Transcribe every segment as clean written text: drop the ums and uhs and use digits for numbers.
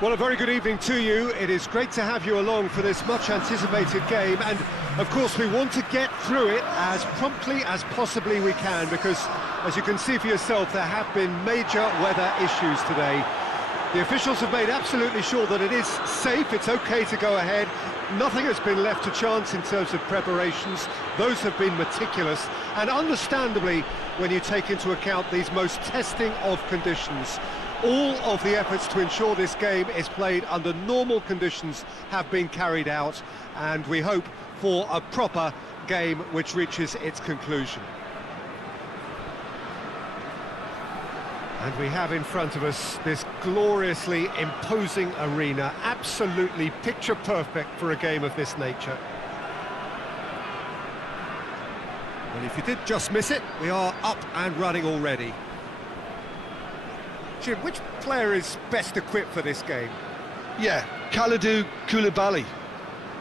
Well, a very good evening to you. It is great to have you along for this much-anticipated game, and of course we want to get through it as promptly as possibly we can, because, as you can see for yourself, there have been major weather issues today. The officials have made absolutely sure that it is safe, it's okay to go ahead. Nothing has been left to chance in terms of preparations. Those have been meticulous, and understandably, when you take into account these most testing of conditions, all of the efforts to ensure this game is played under normal conditions have been carried out, and we hope for a proper game which reaches its conclusion. And we have in front of us this gloriously imposing arena, absolutely picture perfect for a game of this nature. Well, if you did just miss it, we are up and running already. Jim, which player is best equipped for this game? Yeah, Kalidou Koulibaly.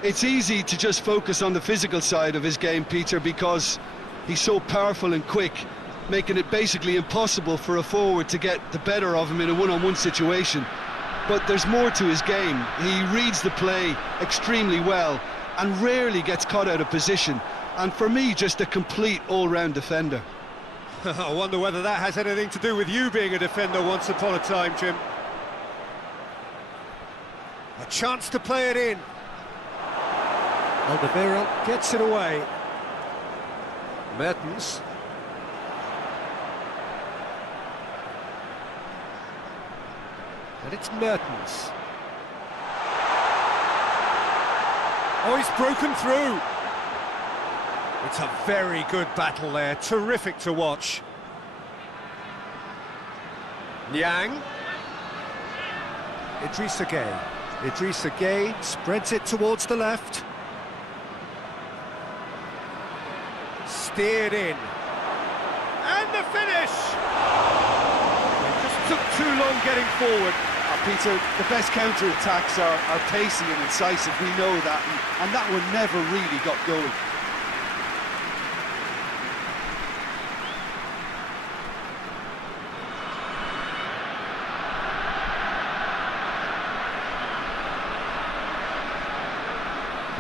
It's easy to just focus on the physical side of his game, Peter, because he's so powerful and quick, making it basically impossible for a forward to get the better of him in a one-on-one situation. But there's more to his game. He reads the play extremely well and rarely gets caught out of position. And for me, just a complete all-round defender. I wonder whether that has anything to do with you being a defender once upon a time, Jim. A chance to play it in. Alderweireld gets it away. Mertens. And it's Mertens. Oh, he's broken through. It's a very good battle there, terrific to watch. Niang. Idrissa Gueye. Idrissa Gueye spreads it towards the left. Steered in. And the finish! It just took too long getting forward. Peter, the best counter-attacks are pacey and incisive, we know that, and that one never really got going.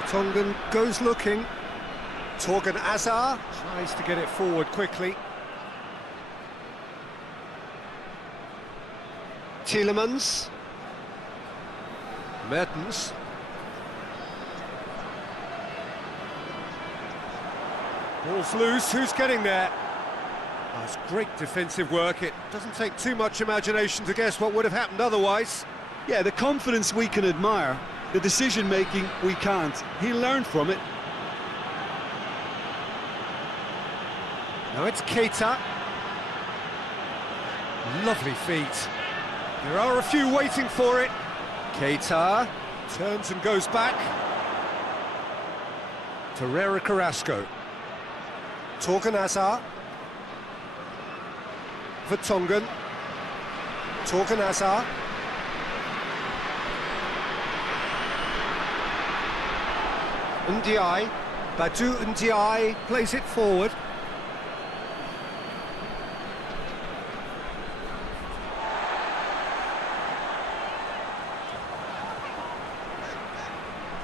Tongan goes looking. Torgan Hazard tries to get it forward quickly. Tielemans. Mertens. Ball's loose, who's getting there? That's great defensive work. It doesn't take too much imagination to guess what would have happened otherwise. Yeah, the confidence we can admire, the decision-making we can't. He learned from it. Now it's Keita. Lovely feet. There are a few waiting for it. Keita turns and goes back. Torreira Carrasco. Torgan Hazard. Vertonghen. Torgan Hazard. Ndiaye. Badou Ndiaye plays it forward.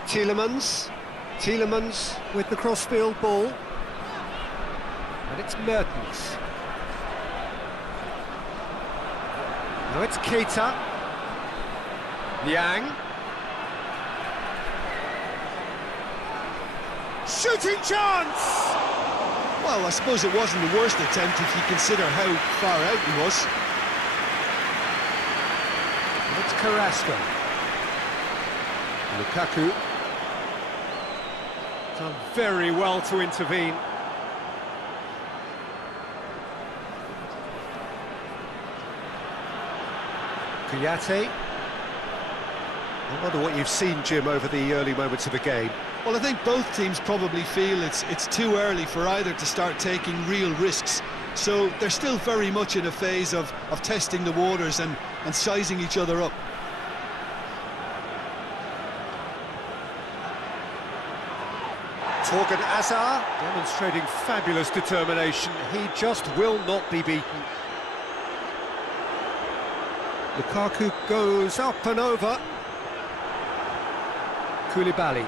Tielemans with the crossfield ball. And it's Mertens. Now it's Keita. Niang. Shooting chance! Well, I suppose it wasn't the worst attempt if you consider how far out he was. And it's Carrasco. Lukaku. Done very well to intervene. Kouyaté. I wonder what you've seen, Jim, over the early moments of the game. Well, I think both teams probably feel it's too early for either to start taking real risks. So they're still very much in a phase of testing the waters and sizing each other up. Torgan Hazard demonstrating fabulous determination. He just will not be beaten. Lukaku goes up and over. Koulibaly.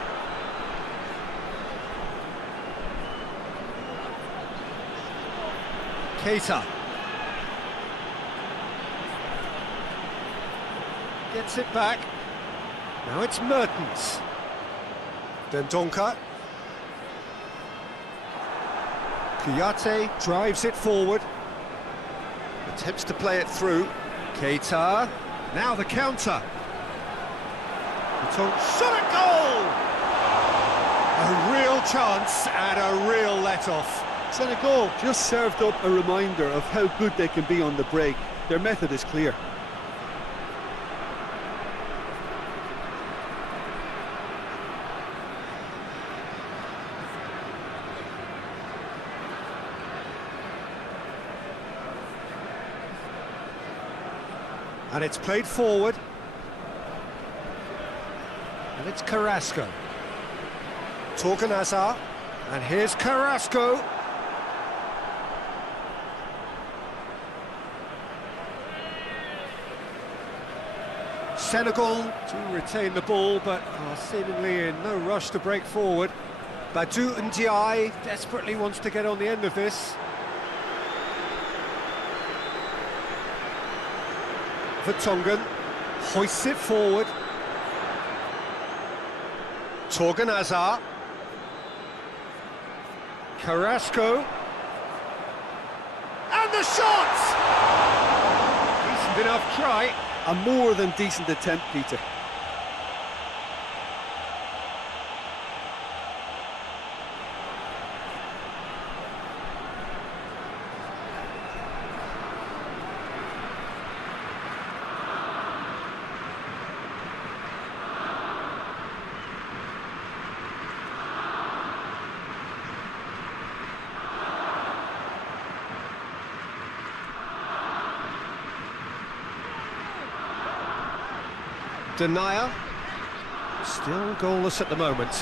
Keita. Gets it back. Now it's Mertens. Dendonka. Kouyaté drives it forward. Attempts to play it through. Keita. Now the counter. Shot at goal! A real chance and a real let-off. Senegal just served up a reminder of how good they can be on the break. Their method is clear. And it's played forward. And it's Carrasco. Torgan Hazard. And here's Carrasco. Senegal to retain the ball, but are seemingly in no rush to break forward. Badu Ndiaye desperately wants to get on the end of this. Vertonghen hoists it forward. Torgan Hazard. Carrasco. And the shot! Decent enough try. A more than decent attempt, Peter. Denier, still goalless at the moment.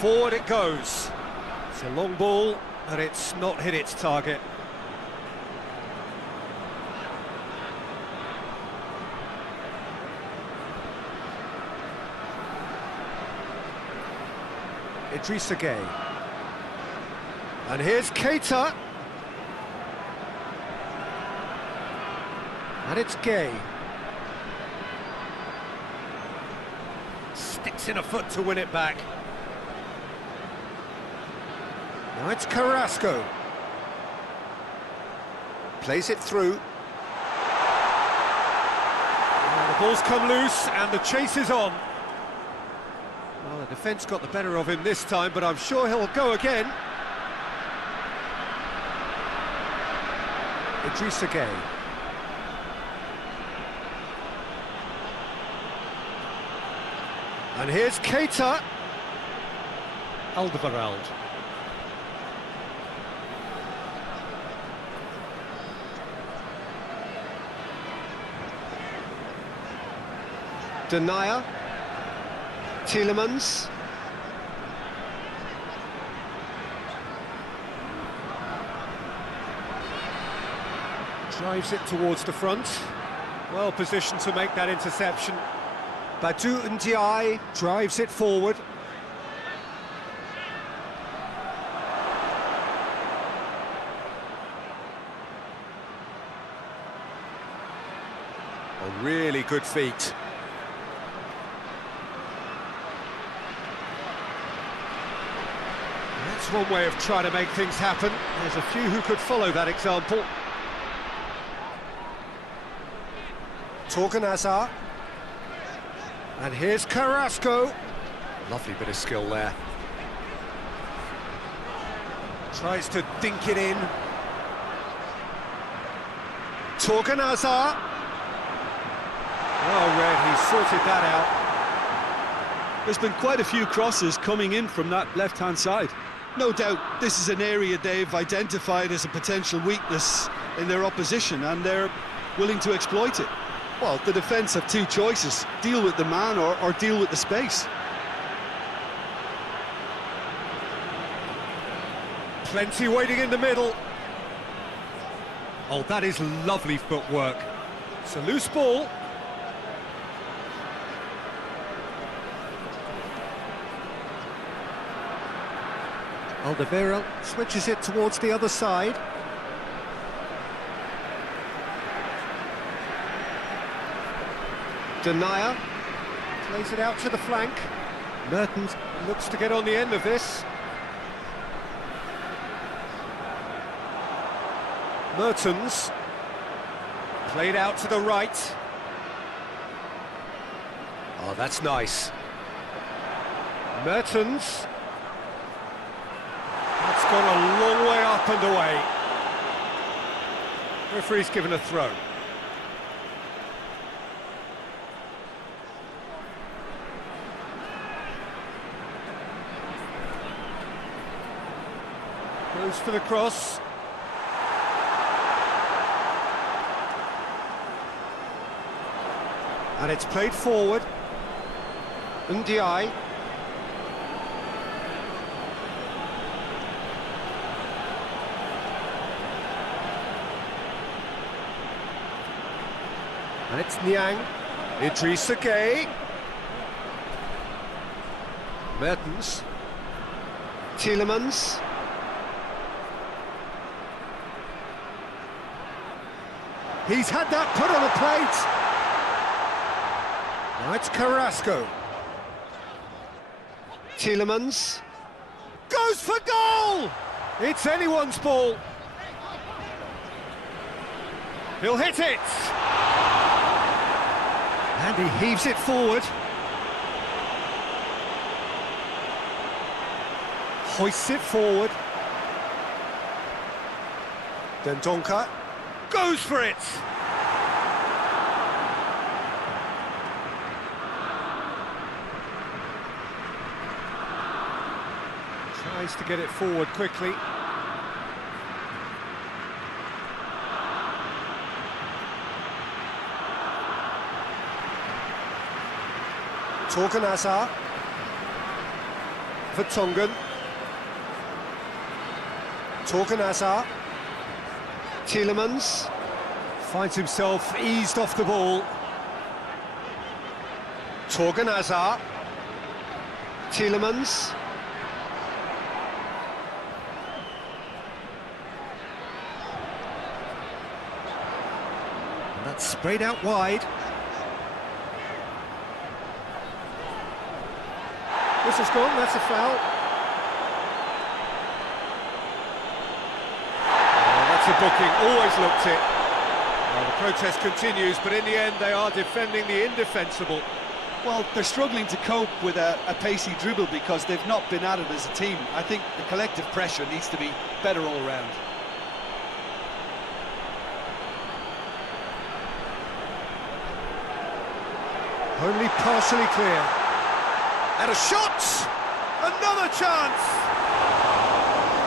Forward it goes. It's a long ball, but it's not hit its target. Idrissa Gueye. And here's Keita. And it's Gueye. Sticks in a foot to win it back. Now it's Carrasco. Plays it through. And the ball's come loose and the chase is on. Well, the defence got the better of him this time, but I'm sure he'll go again. Idrissa Gueye. And here's Keita. Alderweireld. Denier. Tielemans. Drives it towards the front. Well positioned to make that interception. Badu Ndiaye drives it forward. A really good feat. That's one way of trying to make things happen. There's a few who could follow that example. Torgan Hazard. And here's Carrasco. Lovely bit of skill there. Tries to dink it in. Torgan Hazard. Oh, Red, he sorted that out. There's been quite a few crosses coming in from that left-hand side. No doubt this is an area they've identified as a potential weakness in their opposition, and they're willing to exploit it. Well, the defence have two choices: deal with the man or deal with the space. Plenty waiting in the middle. Oh, that is lovely footwork. It's a loose ball. Alderweireld switches it towards the other side. Denier plays it out to the flank. Mertens looks to get on the end of this. Mertens played out to the right. Oh, that's nice. Mertens. That's gone a long way up and away. Referee's given a throw. Goes for the cross. And it's played forward. Ndiaye. And it's Niang. Idrissa Gueye. Mertens. Tielemans. He's had that put on a plate. Now it's Carrasco. Tielemans. Goes for goal! It's anyone's ball. He'll hit it. And he heaves it forward. Hoists it forward. Dendoncker goes for it. Tries to get it forward quickly. Torgan Hazard. Vertonghen. Torgan Hazard. Tielemans finds himself eased off the ball. Torgan Hazard. Tielemans. And that's sprayed out wide. Whistle's gone, that's a foul. A booking, always looked it. Well, the protest continues, but in the end they are defending the indefensible. Well, they're struggling to cope with a pacey dribble because they've not been at it as a team. I think the collective pressure needs to be better all round. Only partially clear. And a shot! Another chance!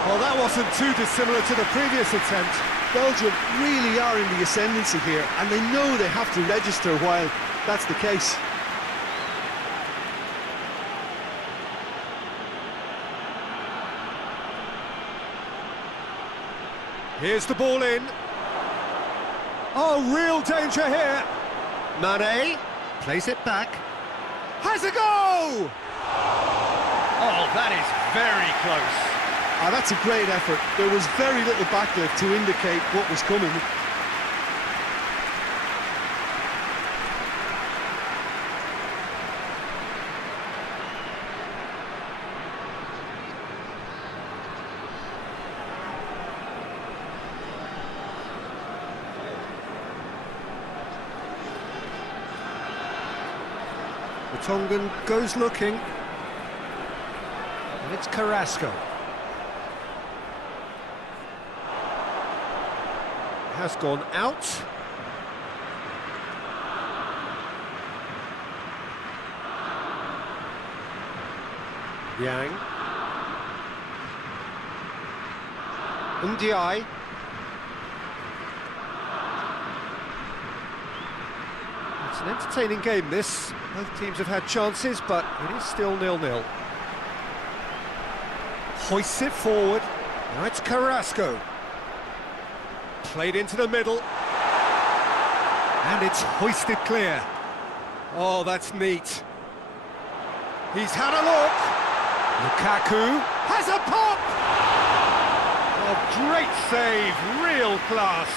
Well, that wasn't too dissimilar to the previous attempt. Belgium really are in the ascendancy here, and they know they have to register while that's the case. Here's the ball in. Oh, real danger here. Mane plays it back. Has a go! Oh, that is very close. Ah, that's a great effort. There was very little backlift to indicate what was coming. Vertonghen goes looking. And it's Carrasco. Has gone out. Yang. Ndiaye. It's an entertaining game, this. Both teams have had chances, but it is still 0-0. Hoists it forward. Now it's Carrasco. Played into the middle. And it's hoisted clear. Oh, that's neat. He's had a look. Lukaku has a pop! Oh, great save, real class.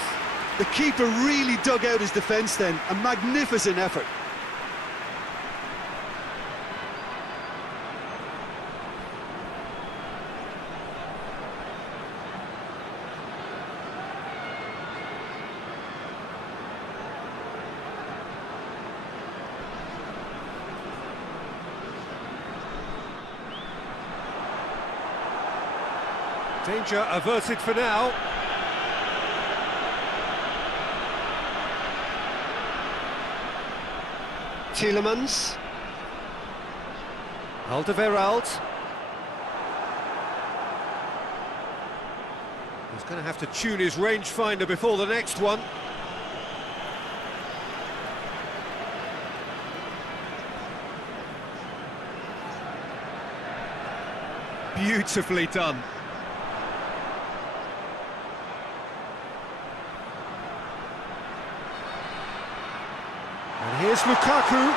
The keeper really dug out his defence then, a magnificent effort. Danger averted for now. Tielemans. Alderweireld. He's going to have to tune his rangefinder before the next one. Beautifully done. And here's Lukaku.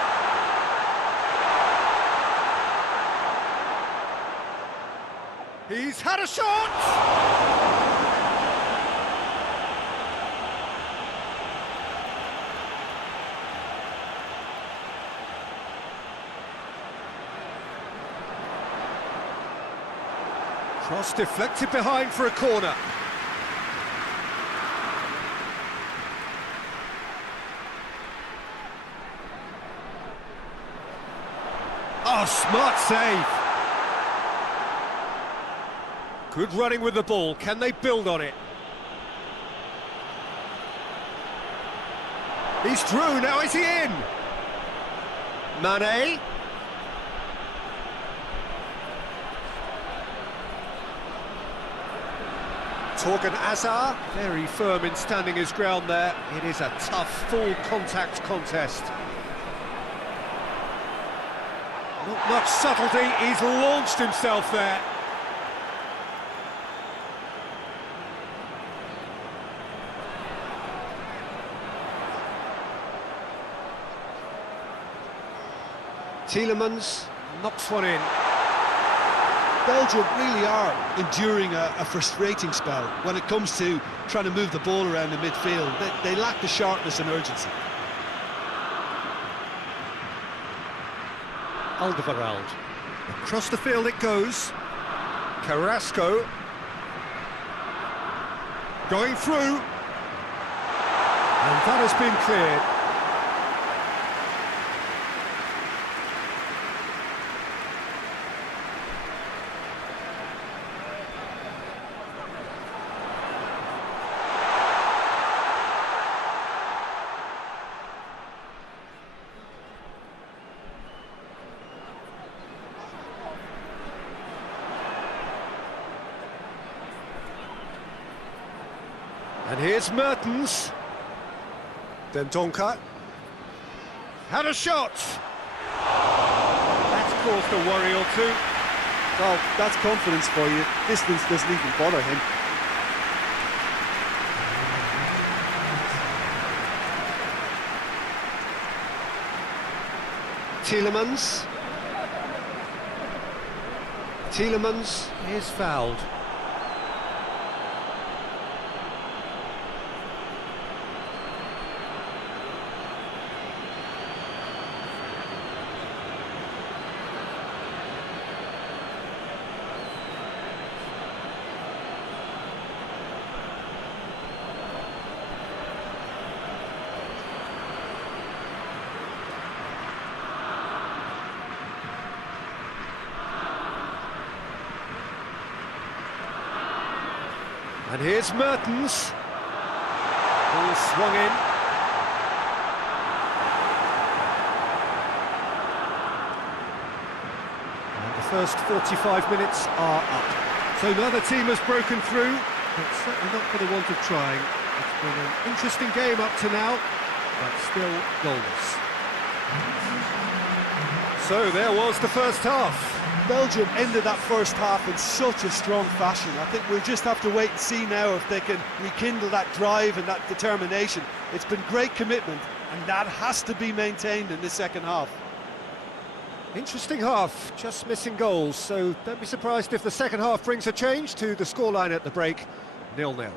He's had a shot! Cross deflected behind for a corner. Oh, smart save. Good running with the ball. Can they build on it? He's through. Now is he in? Mane. Torgan Hazard, very firm in standing his ground there. It is a tough, full contact contest. Not much subtlety, he's launched himself there. Tielemans knocks one in. Belgium really are enduring a frustrating spell when it comes to trying to move the ball around the midfield. They lack the sharpness and urgency. Alderweireld. Across the field it goes. Carrasco. Going through. And that has been cleared. And here's Mertens. Then Donka. Had a shot! That's caused a worry or two. Well, that's confidence for you. Distance doesn't even bother him. Tielemans. Tielemans is fouled. And here's Mertens. Ball swung in. And the first 45 minutes are up. So neither team has broken through, but certainly not for the want of trying. It's been an interesting game up to now, but still goalless. So there was the first half. Belgium ended that first half in such a strong fashion. I think we'll just have to wait and see now if they can rekindle that drive and that determination. It's been great commitment, And that has to be maintained in the second half. Interesting half, just missing goals, so don't be surprised if the second half brings a change to the scoreline at the break, 0-0.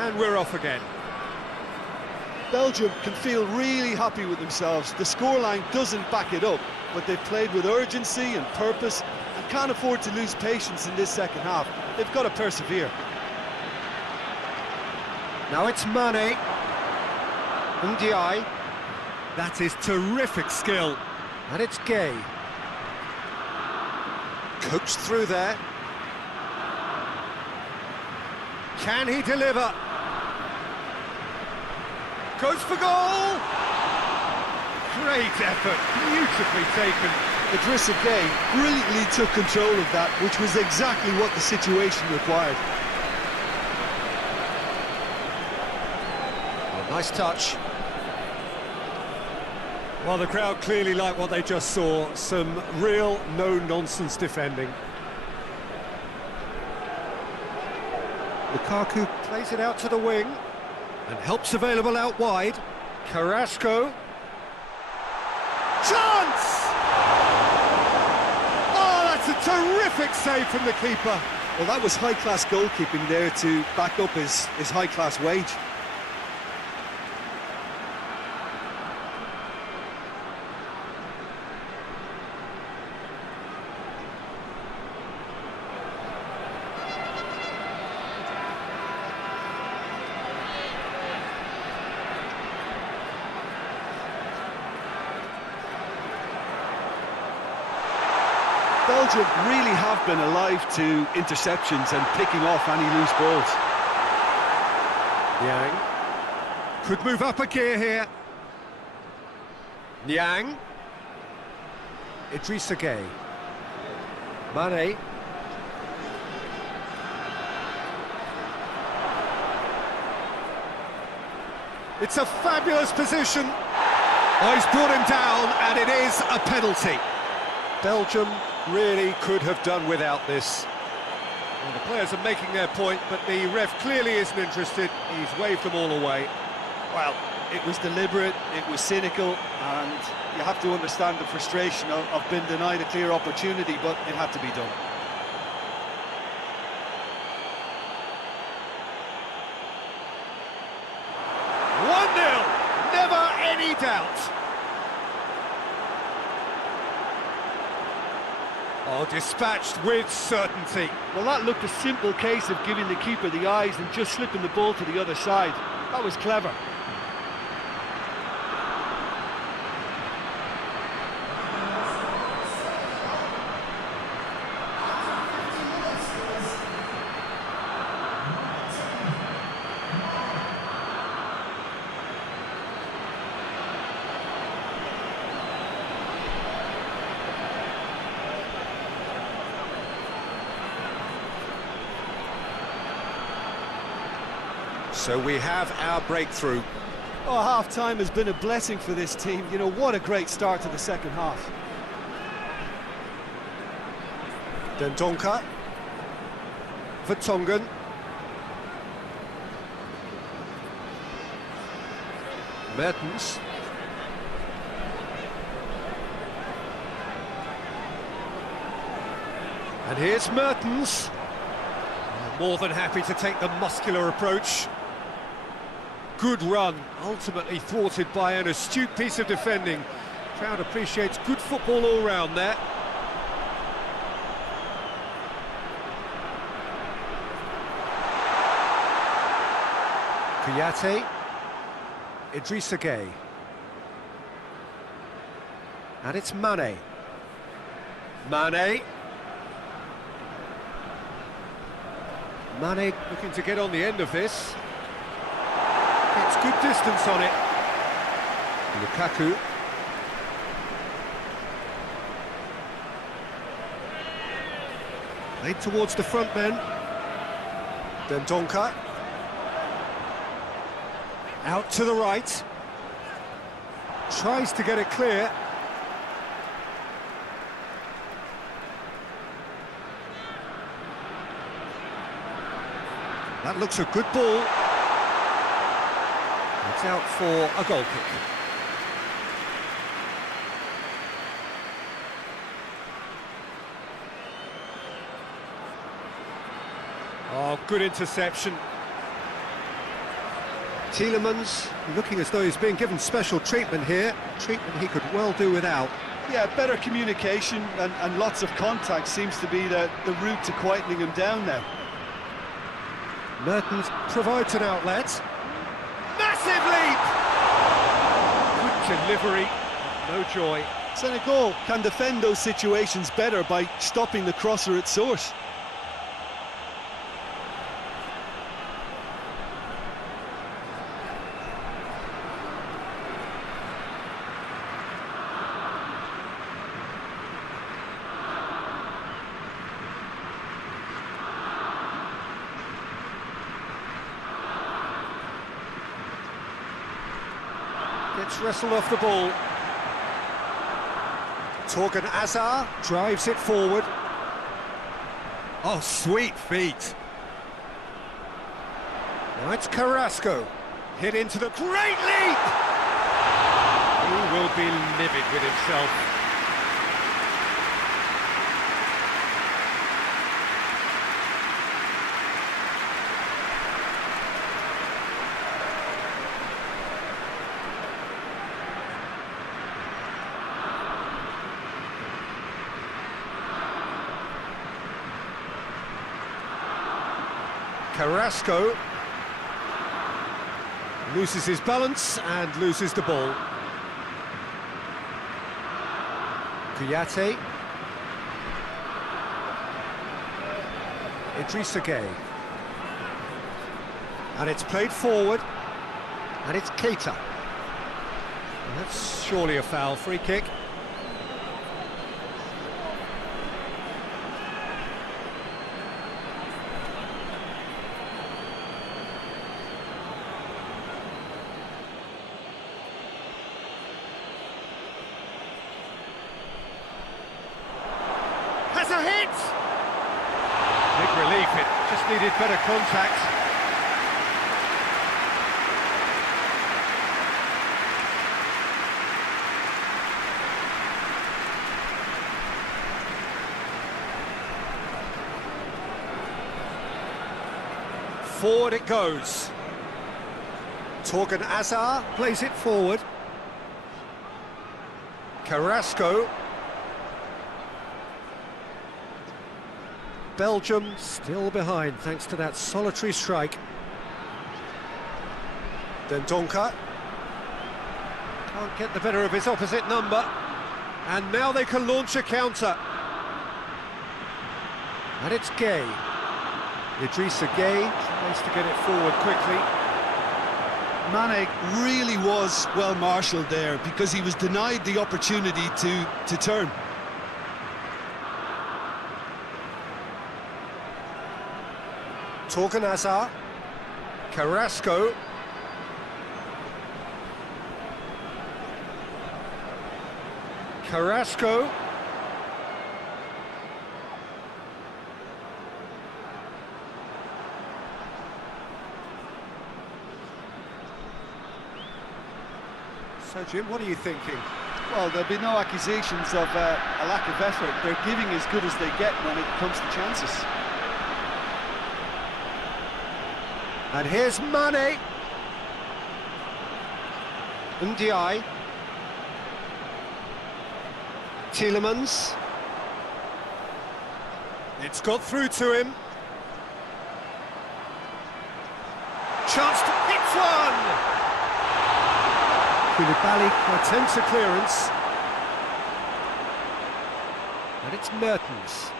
And we're off again. Belgium can feel really happy with themselves. The scoreline doesn't back it up, but they've played with urgency and purpose and can't afford to lose patience in this second half. They've got to persevere. Now it's Mane. Ndiaye. That is terrific skill. And it's Gay. Coaxed through there. Can he deliver? Goes for goal! Great effort, beautifully taken. Idrissa Gay brilliantly took control of that, which was exactly what the situation required. Oh, nice touch. Well, the crowd clearly like what they just saw. Some real no-nonsense defending. Lukaku plays it out to the wing. And help's available out wide. Carrasco. Chance! Oh, that's a terrific save from the keeper. Well, that was high-class goalkeeping there to back up his high-class wage. Belgium really have been alive to interceptions and picking off any loose balls. Yang could move up a gear here. Yang. Idrissa Gay. Mane. It's a fabulous position. Oh, he's brought him down, and it is a penalty. Belgium really could have done without this. Well, the players are making their point, but the ref clearly isn't interested. He's waved them all away. Well, it was deliberate, it was cynical, and you have to understand the frustration of being denied a clear opportunity, but it had to be done. Never any doubt. Oh, dispatched with certainty. Well, that looked a simple case of giving the keeper the eyes and just slipping the ball to the other side. That was clever. So we have our breakthrough. Oh, half-time has been a blessing for this team. You know, what a great start to the second half. Dendoncker. Vertonghen. Mertens. And here's Mertens. More than happy to take the muscular approach. Good run, ultimately thwarted by an astute piece of defending. Crowd appreciates good football all round there. Kouyaté. Idrissa Gay. And it's Mane. Mane. Mane looking to get on the end of this. It's good distance on it. Lukaku. Laid towards the front men. Dendoncker. Out to the right. Tries to get it clear. That looks a good ball. It's out for a goal kick. Oh, good interception. Tielemans looking as though he's being given special treatment here, treatment he could well do without. Yeah, better communication and lots of contact seems to be the route to quietening him down now. Mertens provides an outlet. Massive leap! Good delivery, no joy. Senegal can defend those situations better by stopping the crosser at source. Gets wrestled off the ball. Torgan Hazard drives it forward. Oh, sweet feet. Now it's Carrasco. Hit into the great leap! He will be livid with himself. Carrasco loses his balance and loses the ball. Kouyaté. Idrissa Gueye. And it's played forward, and it's Keita. And that's surely a foul, free kick. Has a hit! Big relief, it just needed better contact. Forward it goes. Torgan Hazard plays it forward. Carrasco. Belgium still behind thanks to that solitary strike. Dendoncker can't get the better of his opposite number, and now they can launch a counter. And it's Gueye. Idrissa Gueye tries to get it forward quickly. Mane really was well marshalled there because he was denied the opportunity to turn. Torgan Hazard, Carrasco. Carrasco. So, Jim, what are you thinking? Well, there'll be no accusations of a lack of effort. They're giving as good as they get when it comes to chances. And here's Mane. Ndiaye. Tielemans. It's got through to him. Chance to hit one! Koulibaly attempts a clearance. And it's Mertens.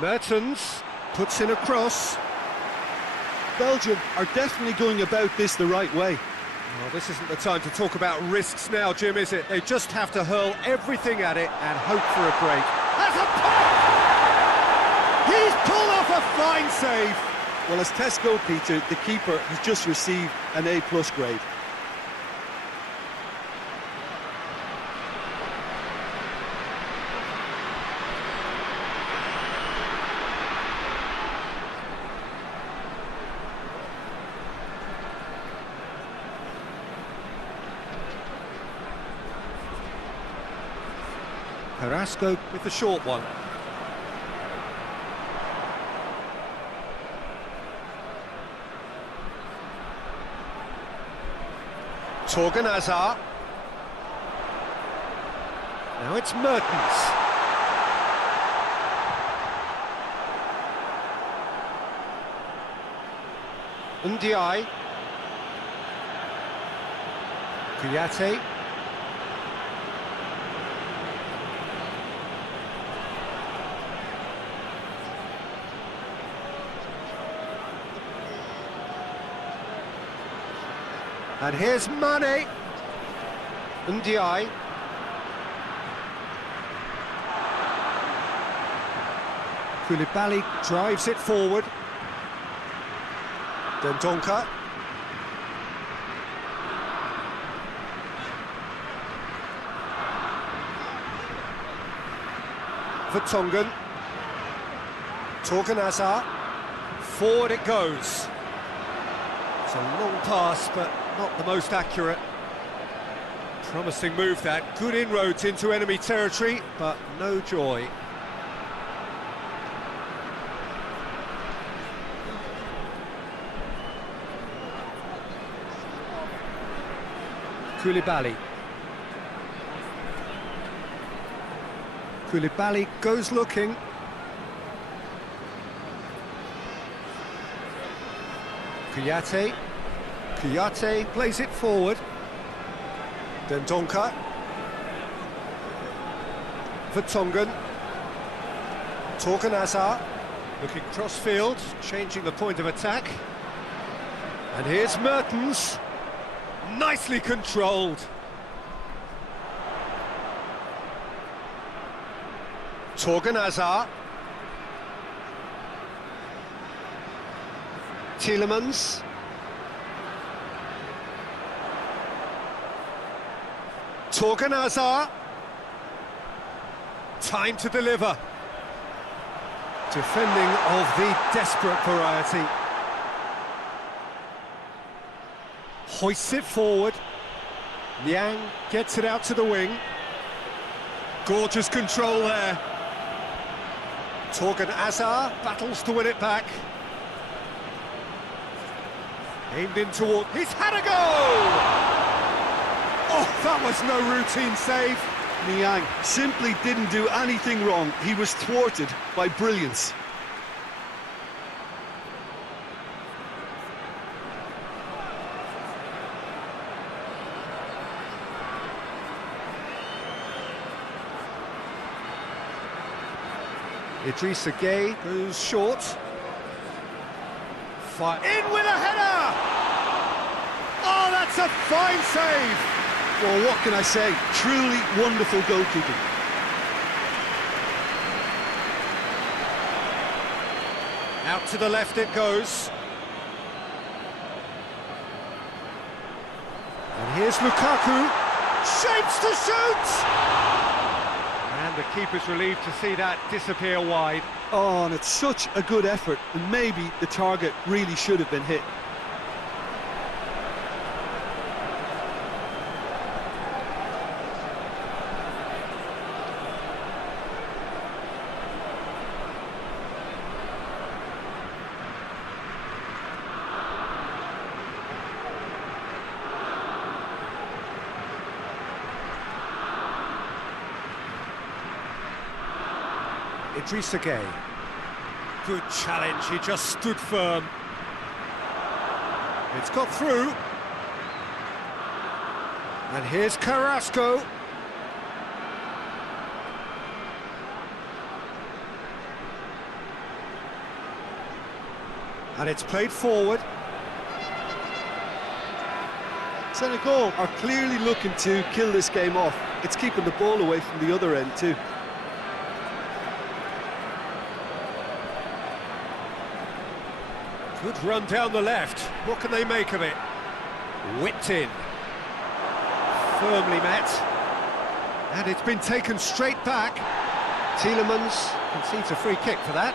Mertens puts in a cross. Belgium are definitely going about this the right way. Well, this isn't the time to talk about risks now, Jim, is it? They just have to hurl everything at it and hope for a break. That's a pop! He's pulled off a fine save! Well, as tests go, Peter, the keeper has just received an A+ grade. Carrasco with the short one. Torgan Hazard. Now it's Mertens. Ndiaye. Kouyaté. And here's Mane. Ndiaye. Koulibaly drives it forward. Dendoncker. Vertonghen. Torgan Hazard. Forward it goes. It's a long pass, but not the most accurate. Promising move that. Good inroads into enemy territory, but no joy. Koulibaly. Koulibaly goes looking. Kouyaté. Kouyaté plays it forward. Dendoncker. Vertonghen. Torgan Hazard. Looking cross-field, changing the point of attack. And here's Mertens. Nicely controlled. Torgan Hazard. Tielemans. Torgan Hazard. Time to deliver. Defending of the desperate variety. Hoists it forward. Liang gets it out to the wing. Gorgeous control there. Torgan Hazard battles to win it back. Aimed in toward... He's had a goal! Oh, that was no routine save. Niang simply didn't do anything wrong. He was thwarted by brilliance. Idrissa Gueye goes short. Fire in with a header! Oh, that's a fine save! Well, what can I say? Truly wonderful goalkeeping. Out to the left it goes. And here's Lukaku. Shapes to shoot! And the keeper's relieved to see that disappear wide. Oh, and it's such a good effort, and maybe the target really should have been hit. Idrissa Gueye. Good challenge, he just stood firm. It's got through. And here's Carrasco. And it's played forward. Senegal are clearly looking to kill this game off. It's keeping the ball away from the other end too. Good run down the left. What can they make of it? Whipped in. Firmly met. And it's been taken straight back. Tielemans concedes a free kick for that.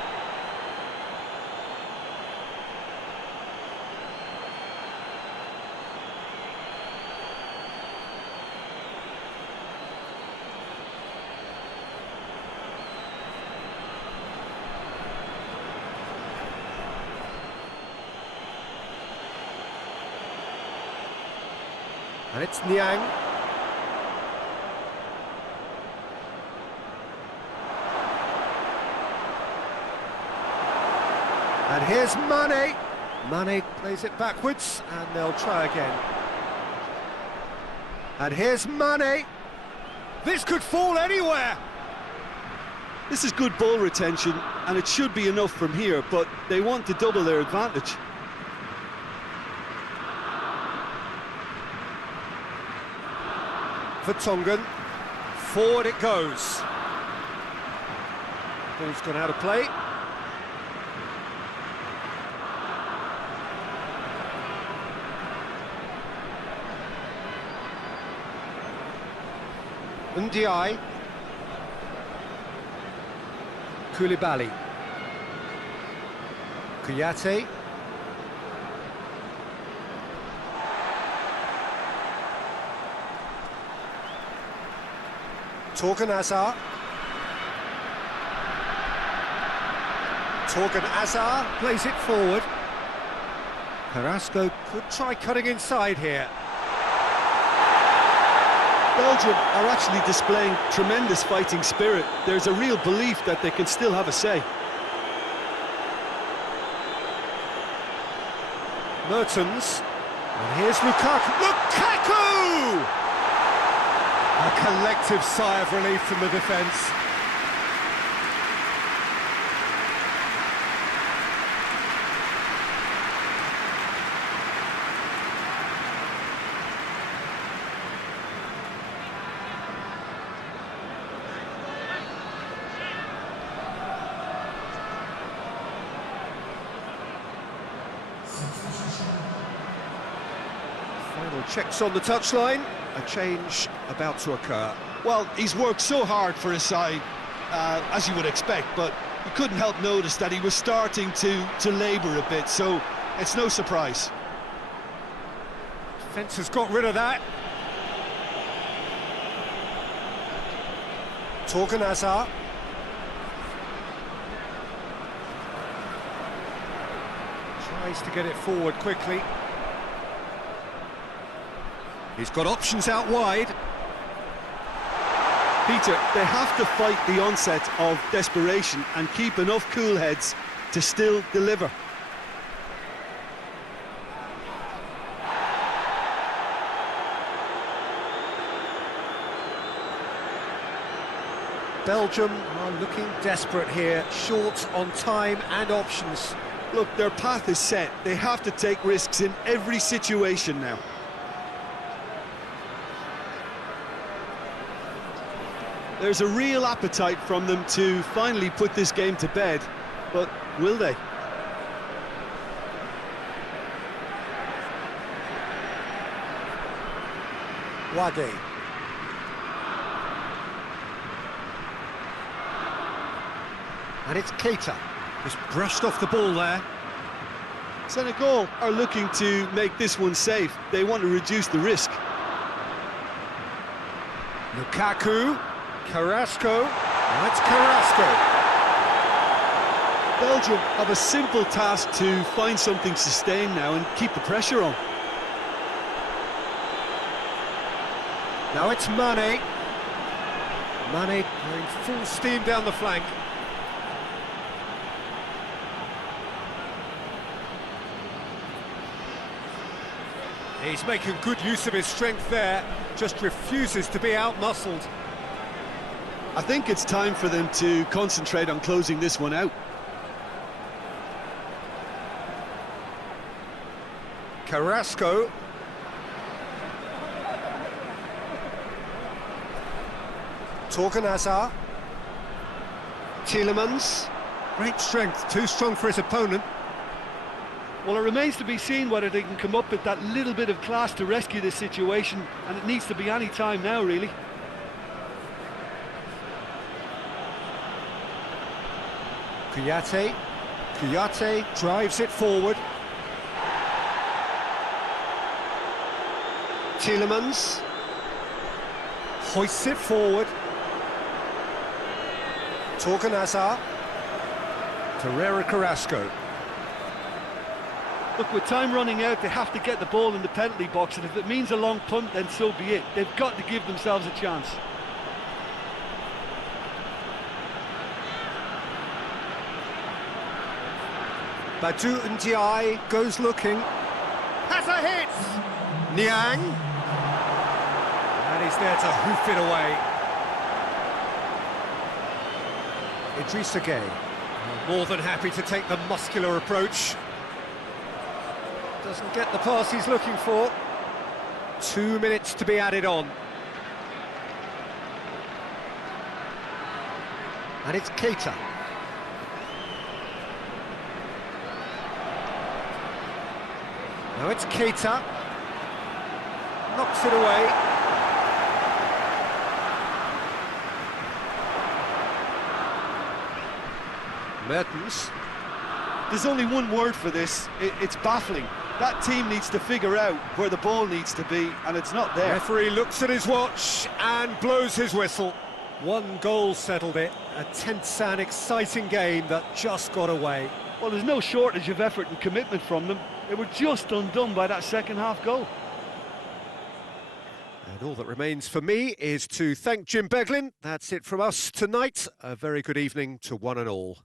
And it's Niang. And here's Mane. Mane plays it backwards, and they'll try again. And here's Mane. This could fall anywhere. This is good ball retention, and it should be enough from here, but they want to double their advantage. Vertonghen. Forward it goes. Ball's gone out of play. Ndiaye. Koulibaly. Kouyaté. Torgan Hazard. Torgan Hazard plays it forward. Carrasco could try cutting inside here. Belgium are actually displaying tremendous fighting spirit. There's a real belief that they can still have a say. Mertens. And here's Lukaku. Lukaku! A collective sigh of relief from the defence. Final checks on the touchline. A change about to occur. Well, he's worked so hard for his side, as you would expect, but you couldn't help notice that he was starting to labour a bit, so it's no surprise. Defence has got rid of that. Torgan Hazard. Tries to get it forward quickly. He's got options out wide. Peter, they have to fight the onset of desperation and keep enough cool heads to still deliver. Belgium are looking desperate here, short on time and options. Look, their path is set. They have to take risks in every situation now. There's a real appetite from them to finally put this game to bed, but will they? Wade. And it's Keita, who's brushed off the ball there. Senegal are looking to make this one safe. They want to reduce the risk. Lukaku. Carrasco, that's Carrasco. Belgium have a simple task to find something sustained now and keep the pressure on. Now it's Mane. Mane going full steam down the flank. He's making good use of his strength there, just refuses to be out-muscled. I think it's time for them to concentrate on closing this one out. Carrasco. Torgan Hazard. Tielemans. Great strength, too strong for his opponent. Well, it remains to be seen whether they can come up with that little bit of class to rescue this situation, and it needs to be any time now, really. Kouyaté. Kouyaté drives it forward. Tielemans hoists it forward. Torgan Hazard. Carrera Carrasco. Look, with time running out, they have to get the ball in the penalty box, and if it means a long punt, then so be it. They've got to give themselves a chance. Badu Ndiaye goes looking. Has a hit! Niang. And he's there to hoof it away. Idrissa Gueye, more than happy to take the muscular approach. Doesn't get the pass he's looking for. 2 minutes to be added on. And it's Keita. Now it's Keita. Knocks it away. Mertens. There's only one word for this. It's baffling. That team needs to figure out where the ball needs to be, and it's not there. Referee looks at his watch and blows his whistle. 1 goal settled it. A tense and exciting game that just got away. Well, there's no shortage of effort and commitment from them. They were just undone by that second half goal. And all that remains for me is to thank Jim Beglin. That's it from us tonight. A very good evening to one and all.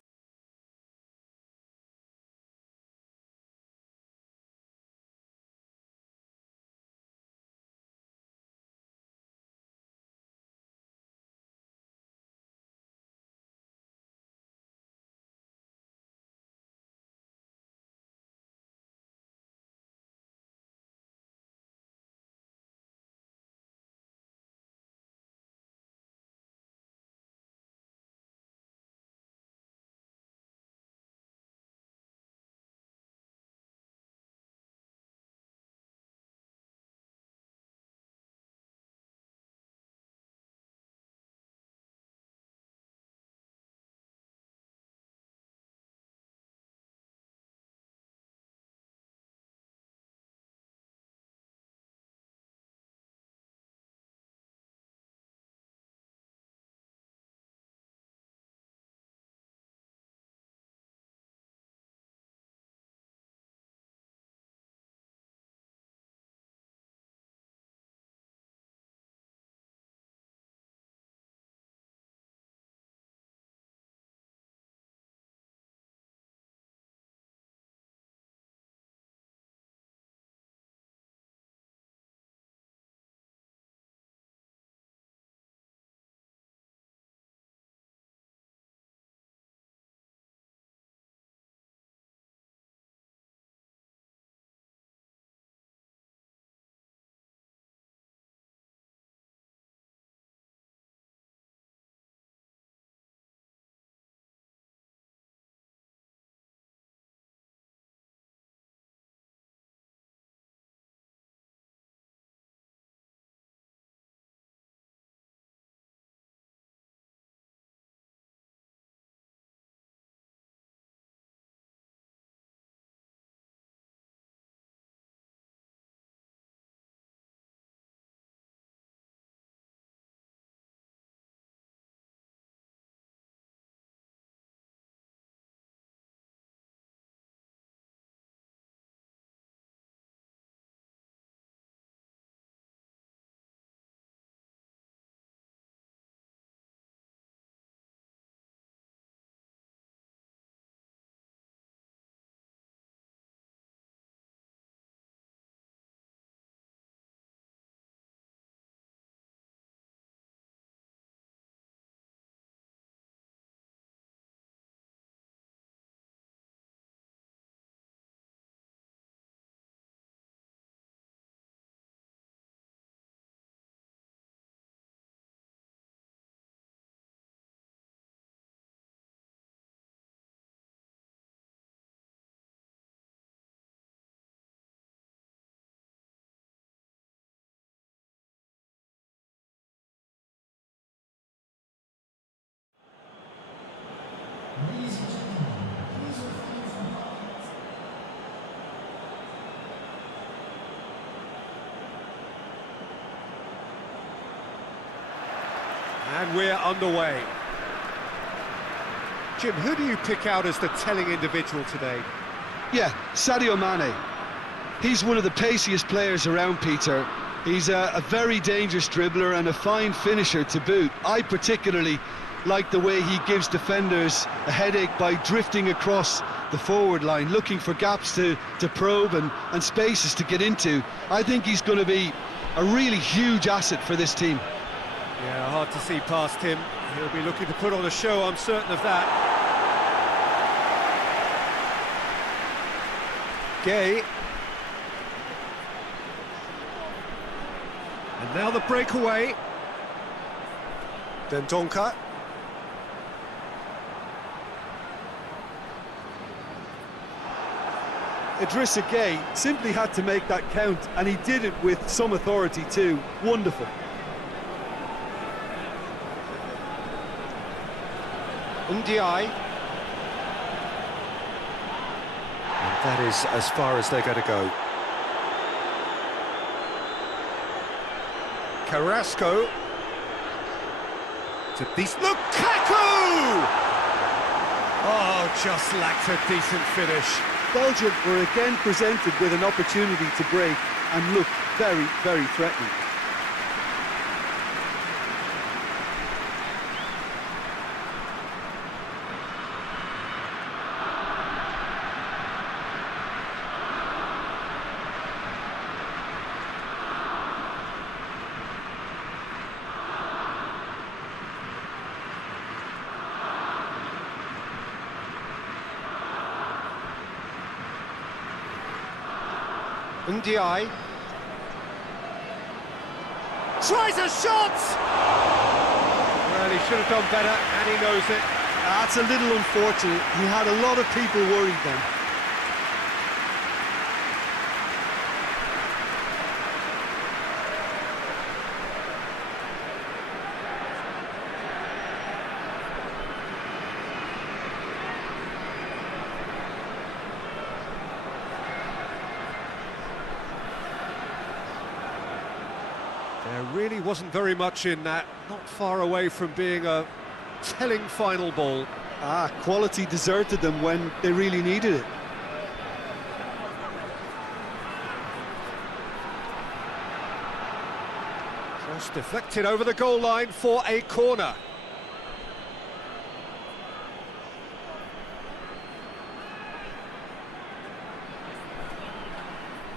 And we're underway. Jim, who do you pick out as the telling individual today? Yeah, Sadio Mane. He's one of the paciest players around, Peter. He's a very dangerous dribbler and a fine finisher to boot. I particularly like the way he gives defenders a headache by drifting across the forward line, looking for gaps to probe and spaces to get into. I think he's going to be a really huge asset for this team. Yeah, hard to see past him. He'll be looking to put on a show, I'm certain of that. Gay. And now the breakaway. Dendonka. Idrissa Gueye simply had to make that count, and he did it with some authority too. Wonderful. Ndiaye. And that is as far as they're going to go. Carrasco. To Lukaku! Oh, just lacked a decent finish. Belgium were again presented with an opportunity to break and looked very, very threatening. Ndiaye tries a shot! Well, he should have done better, and he knows it. That's a little unfortunate. He had a lot of people worried then. There really wasn't very much in that, not far away from being a telling final ball. Quality deserted them when they really needed it. Cross deflected over the goal line for a corner.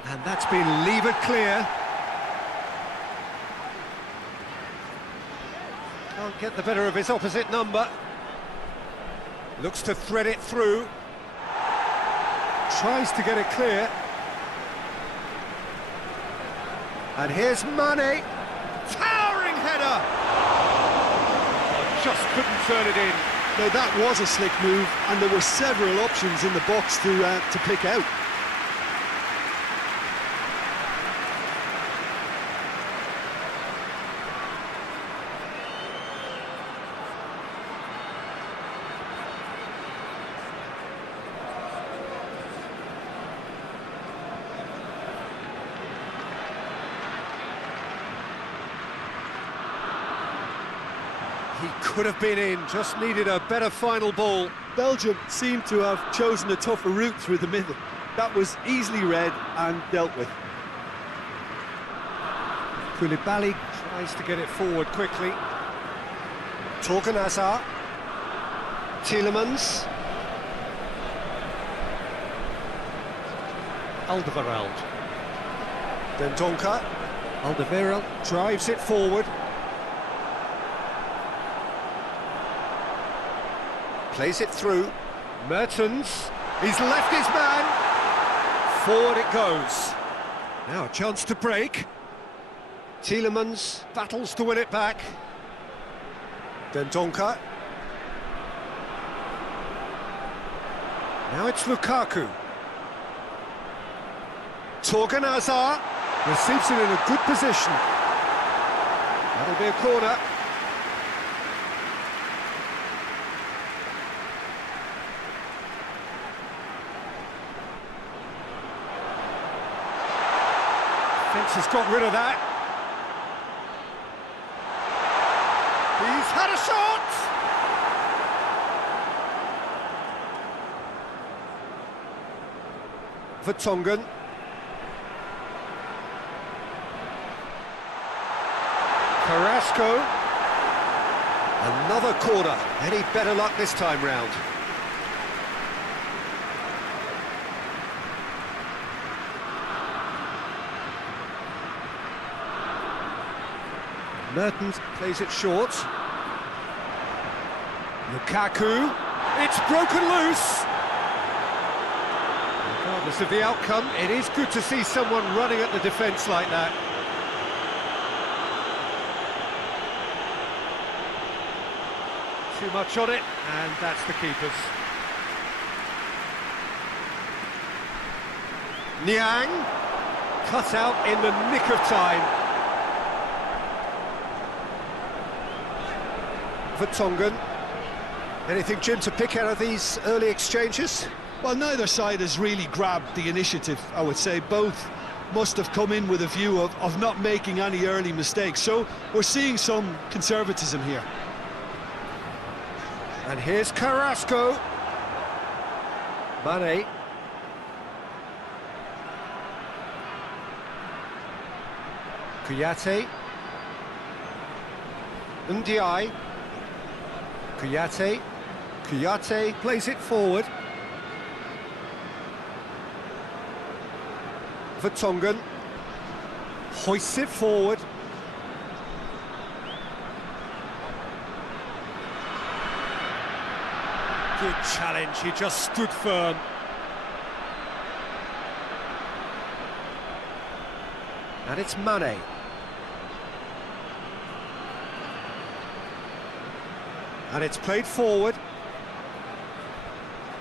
And that's been levered clear. Can't get the better of his opposite number. Looks to thread it through. Tries to get it clear. And here's Mane. Towering header! Oh, just couldn't turn it in. Now that was a slick move, and there were several options in the box to pick out. He could have been in, just needed a better final ball. Belgium seemed to have chosen a tougher route through the middle. That was easily read and dealt with. Koulibaly tries to get it forward quickly. Torgan Hazard. Tielemans. Alderweireld. Dendonka. Alderweireld drives it forward. Plays it through. Mertens. He's left his man. Forward it goes. Now a chance to break. Tielemans battles to win it back. Dendonka. Now it's Lukaku. Torgan Hazard receives it in a good position. That'll be a corner. Fence has got rid of that. He's had a shot! Vertonghen. Carrasco. Another corner. Any better luck this time round? Mertens plays it short. Lukaku. It's broken loose. Regardless of the outcome, it is good to see someone running at the defence like that. Too much on it, and that's the keeper's. Niang, cut out in the nick of time. Vertonghen. Anything, Jim, to pick out of these early exchanges? Well, neither side has really grabbed the initiative, I would say. Both must have come in with a view of not making any early mistakes. So we're seeing some conservatism here. And here's Carrasco. Mane. Kouyaté. Ndiaye. Kouyaté. Kouyaté plays it forward. Vertonghen hoists it forward. Good challenge, he just stood firm. And it's Mane. And it's played forward.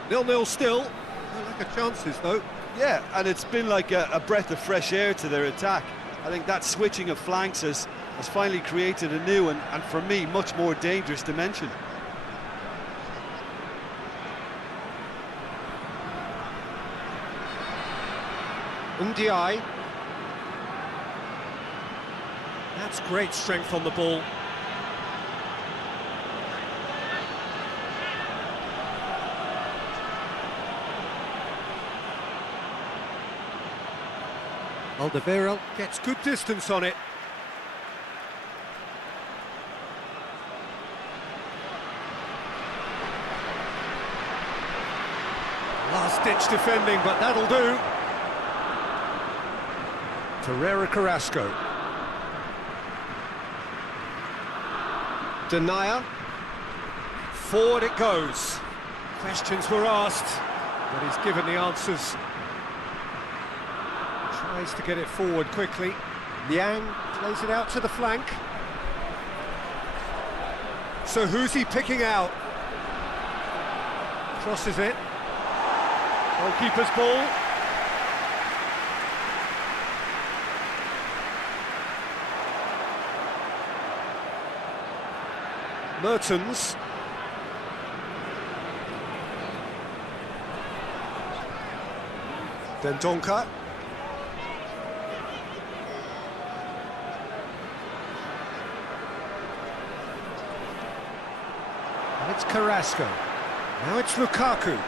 0-0 still. No lack of chances though. Yeah, and it's been like a breath of fresh air to their attack. I think that switching of flanks has finally created a new and for me, much more dangerous dimension. Ndiaye. That's great strength on the ball. Alderweireld gets good distance on it. Last-ditch defending, but that'll do. Torreira Carrasco. Denier. Forward it goes. Questions were asked, but he's given the answers. Tries to get it forward quickly. Niang plays it out to the flank. So who's he picking out? Crosses it. Goalkeeper's ball. Mertens. Dendoncker. And it's Carrasco. Now it's Lukaku.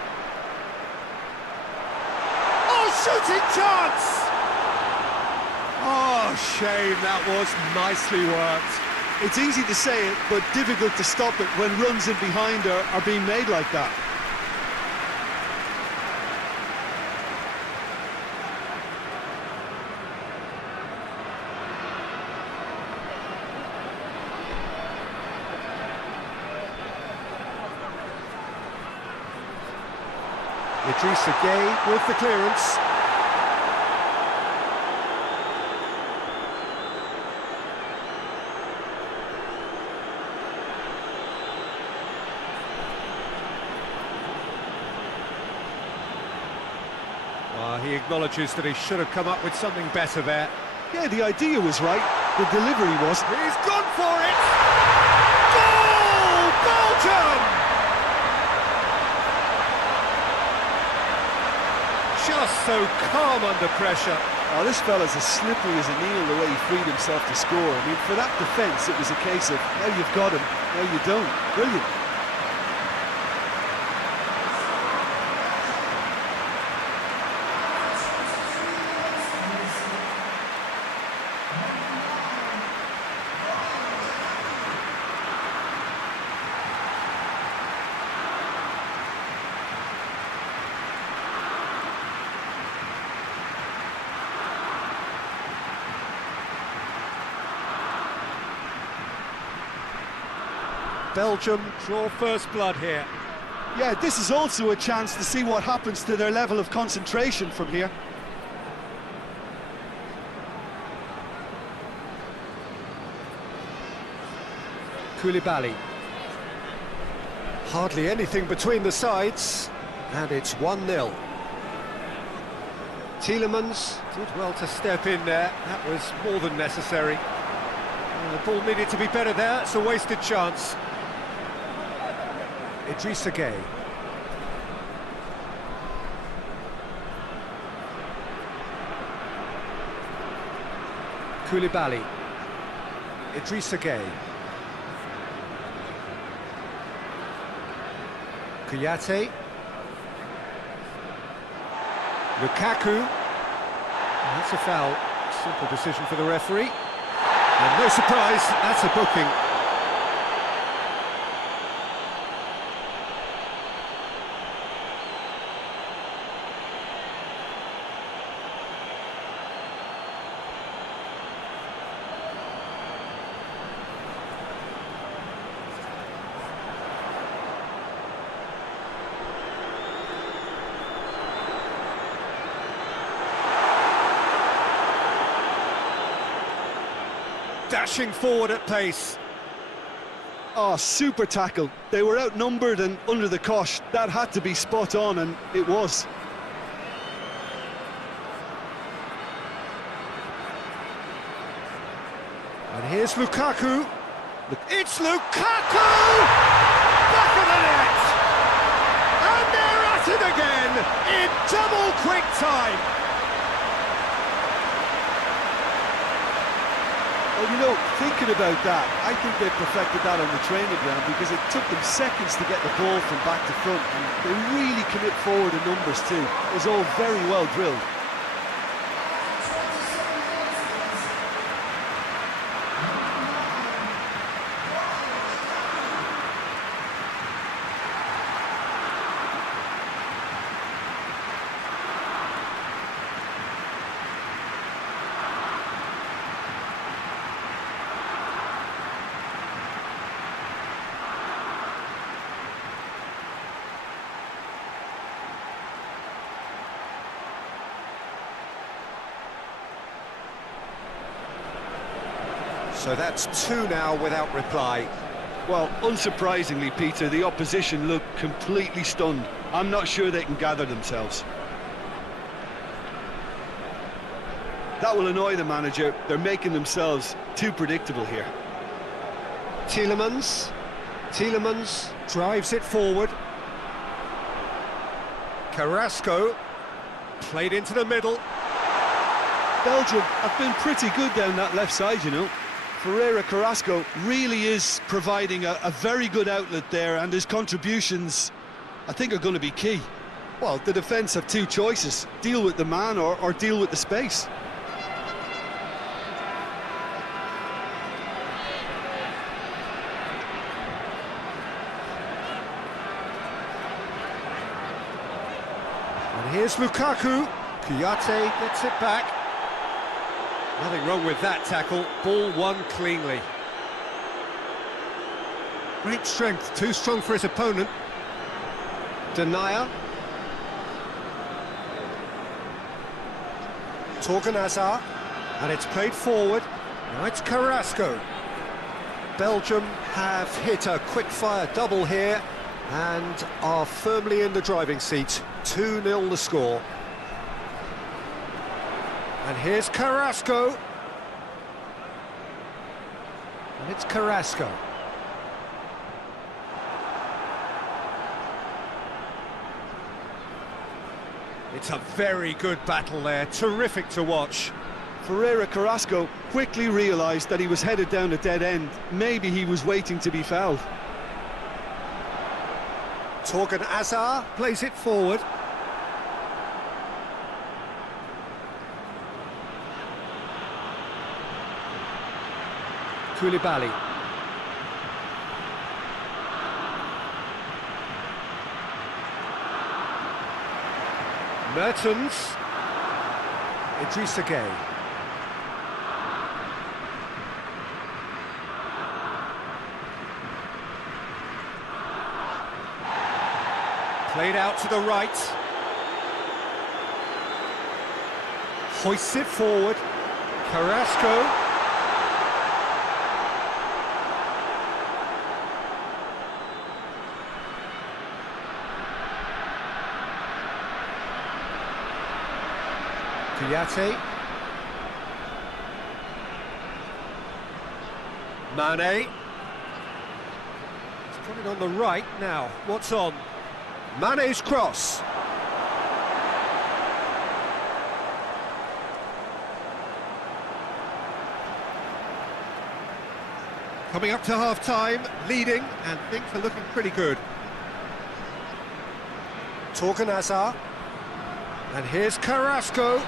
Oh, shooting chance! Oh, shame, that was nicely worked. It's easy to say it, but difficult to stop it when runs in behind are being made like that. Idrissa Gueye with the clearance. He acknowledges that he should have come up with something better there. Yeah, the idea was right, the delivery wasn't. He's gone for it! Goal! Belgium! Just so calm under pressure. Oh, this fella's as slippery as an eel the way he freed himself to score. I mean, for that defence, it was a case of, now you've got him, now you don't. Brilliant. Belgium draw first blood here. Yeah, this is also a chance to see what happens to their level of concentration from here. Koulibaly. Hardly anything between the sides, and it's 1-0. Tielemans did well to step in there, that was more than necessary. The ball needed to be better there, it's a wasted chance. Idrissa Gueye. Koulibaly. Idrissa Gueye. Kouyaté. Lukaku. That's a foul. Simple decision for the referee. And no surprise, that's a booking. Dashing forward at pace. Oh, super tackle. They were outnumbered and under the cosh. That had to be spot on, and it was. And here's Lukaku. It's Lukaku! Back of the net! And they're at it again in double quick time. Well, you know, thinking about that, I think they perfected that on the training ground because it took them seconds to get the ball from back to front, and they really commit forward in numbers too. It was all very well drilled. So that's 2 now without reply. Well, unsurprisingly, Peter, the opposition look completely stunned. I'm not sure they can gather themselves. That will annoy the manager. They're making themselves too predictable here. Tielemans drives it forward. Carrasco played into the middle. Belgium have been pretty good down that left side, you know. Ferreira Carrasco really is providing a very good outlet there, and his contributions, I think, are going to be key. Well, the defence have two choices: deal with the man or deal with the space. And here's Lukaku. Kouyaté gets it back. Nothing wrong with that tackle. Ball won cleanly. Great strength, too strong for his opponent. Denier. Torgan Hazard. And it's played forward. Now it's Carrasco. Belgium have hit a quick-fire double here and are firmly in the driving seat. 2-0 the score. And here's Carrasco. And it's Carrasco. It's a very good battle there, terrific to watch. Ferreira Carrasco quickly realised that he was headed down a dead end. Maybe he was waiting to be fouled. Torgan Hazard plays it forward. Koulibaly. Mertens. Idrissa Gueye. Played out to the right. Hoists it forward. Carrasco. Kouyaté. Mane. He's put it on the right now. What's on? Mane's cross. Coming up to half-time, leading, and things are looking pretty good. Torgan Hazard. And here's Carrasco.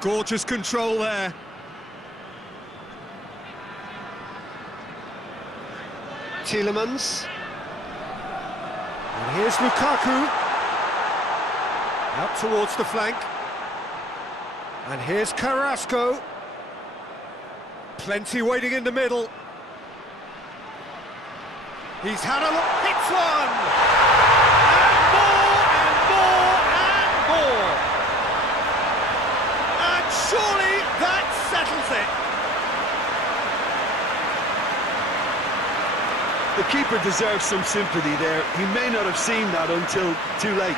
Gorgeous control there. Tielemans. And here's Lukaku. Out towards the flank. And here's Carrasco. Plenty waiting in the middle. He's had a look, hits one! And more, and more, and more! And surely that settles it! The keeper deserves some sympathy there. He may not have seen that until too late.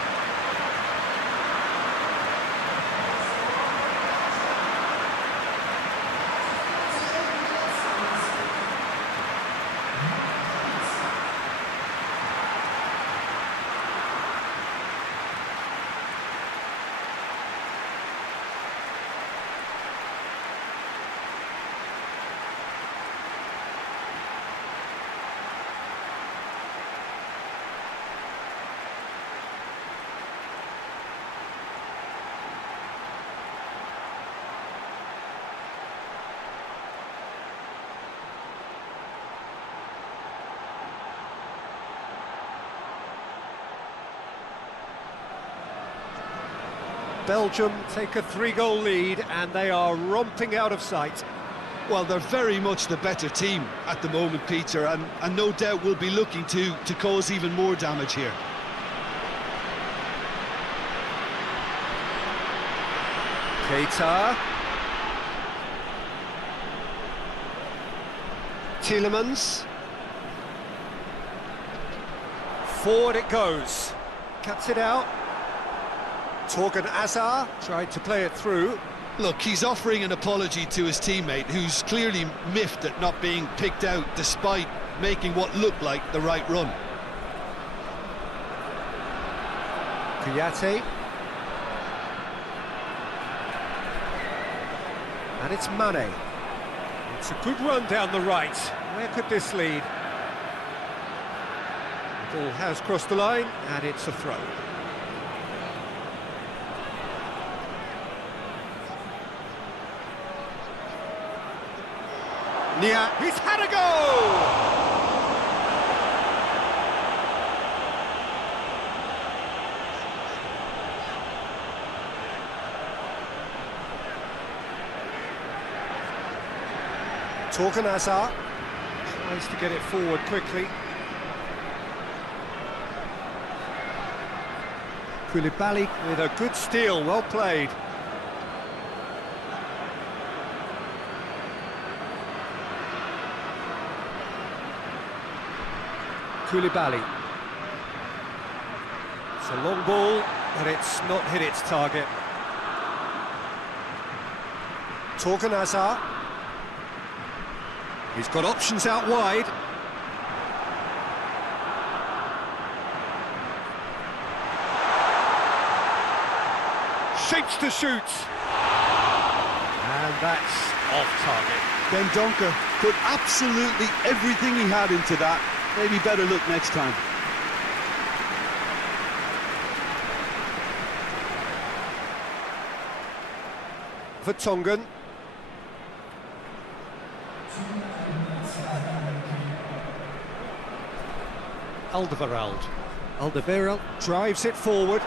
Belgium take a 3-goal lead and they are romping out of sight. Well, they're very much the better team at the moment, Peter, and no doubt will be looking to cause even more damage here. Keita. Tielemans. Forward it goes. Cuts it out. Torgan Hazard tried to play it through. Look, he's offering an apology to his teammate, who's clearly miffed at not being picked out despite making what looked like the right run. Kouyaté. And it's Mane. It's a good run down the right. Where could this lead? The ball has crossed the line, and it's a throw. Nia, he's had a go! Torgan Hazard tries to get it forward quickly. Koulibaly with a good steal, well played. Koulibaly. It's a long ball, but it's not hit its target. Torgan Hazard. He's got options out wide. Shapes to shoot. And that's off target. Ben Donker put absolutely everything he had into that. Maybe better look next time. Vertonghen. Alderweireld drives it forward.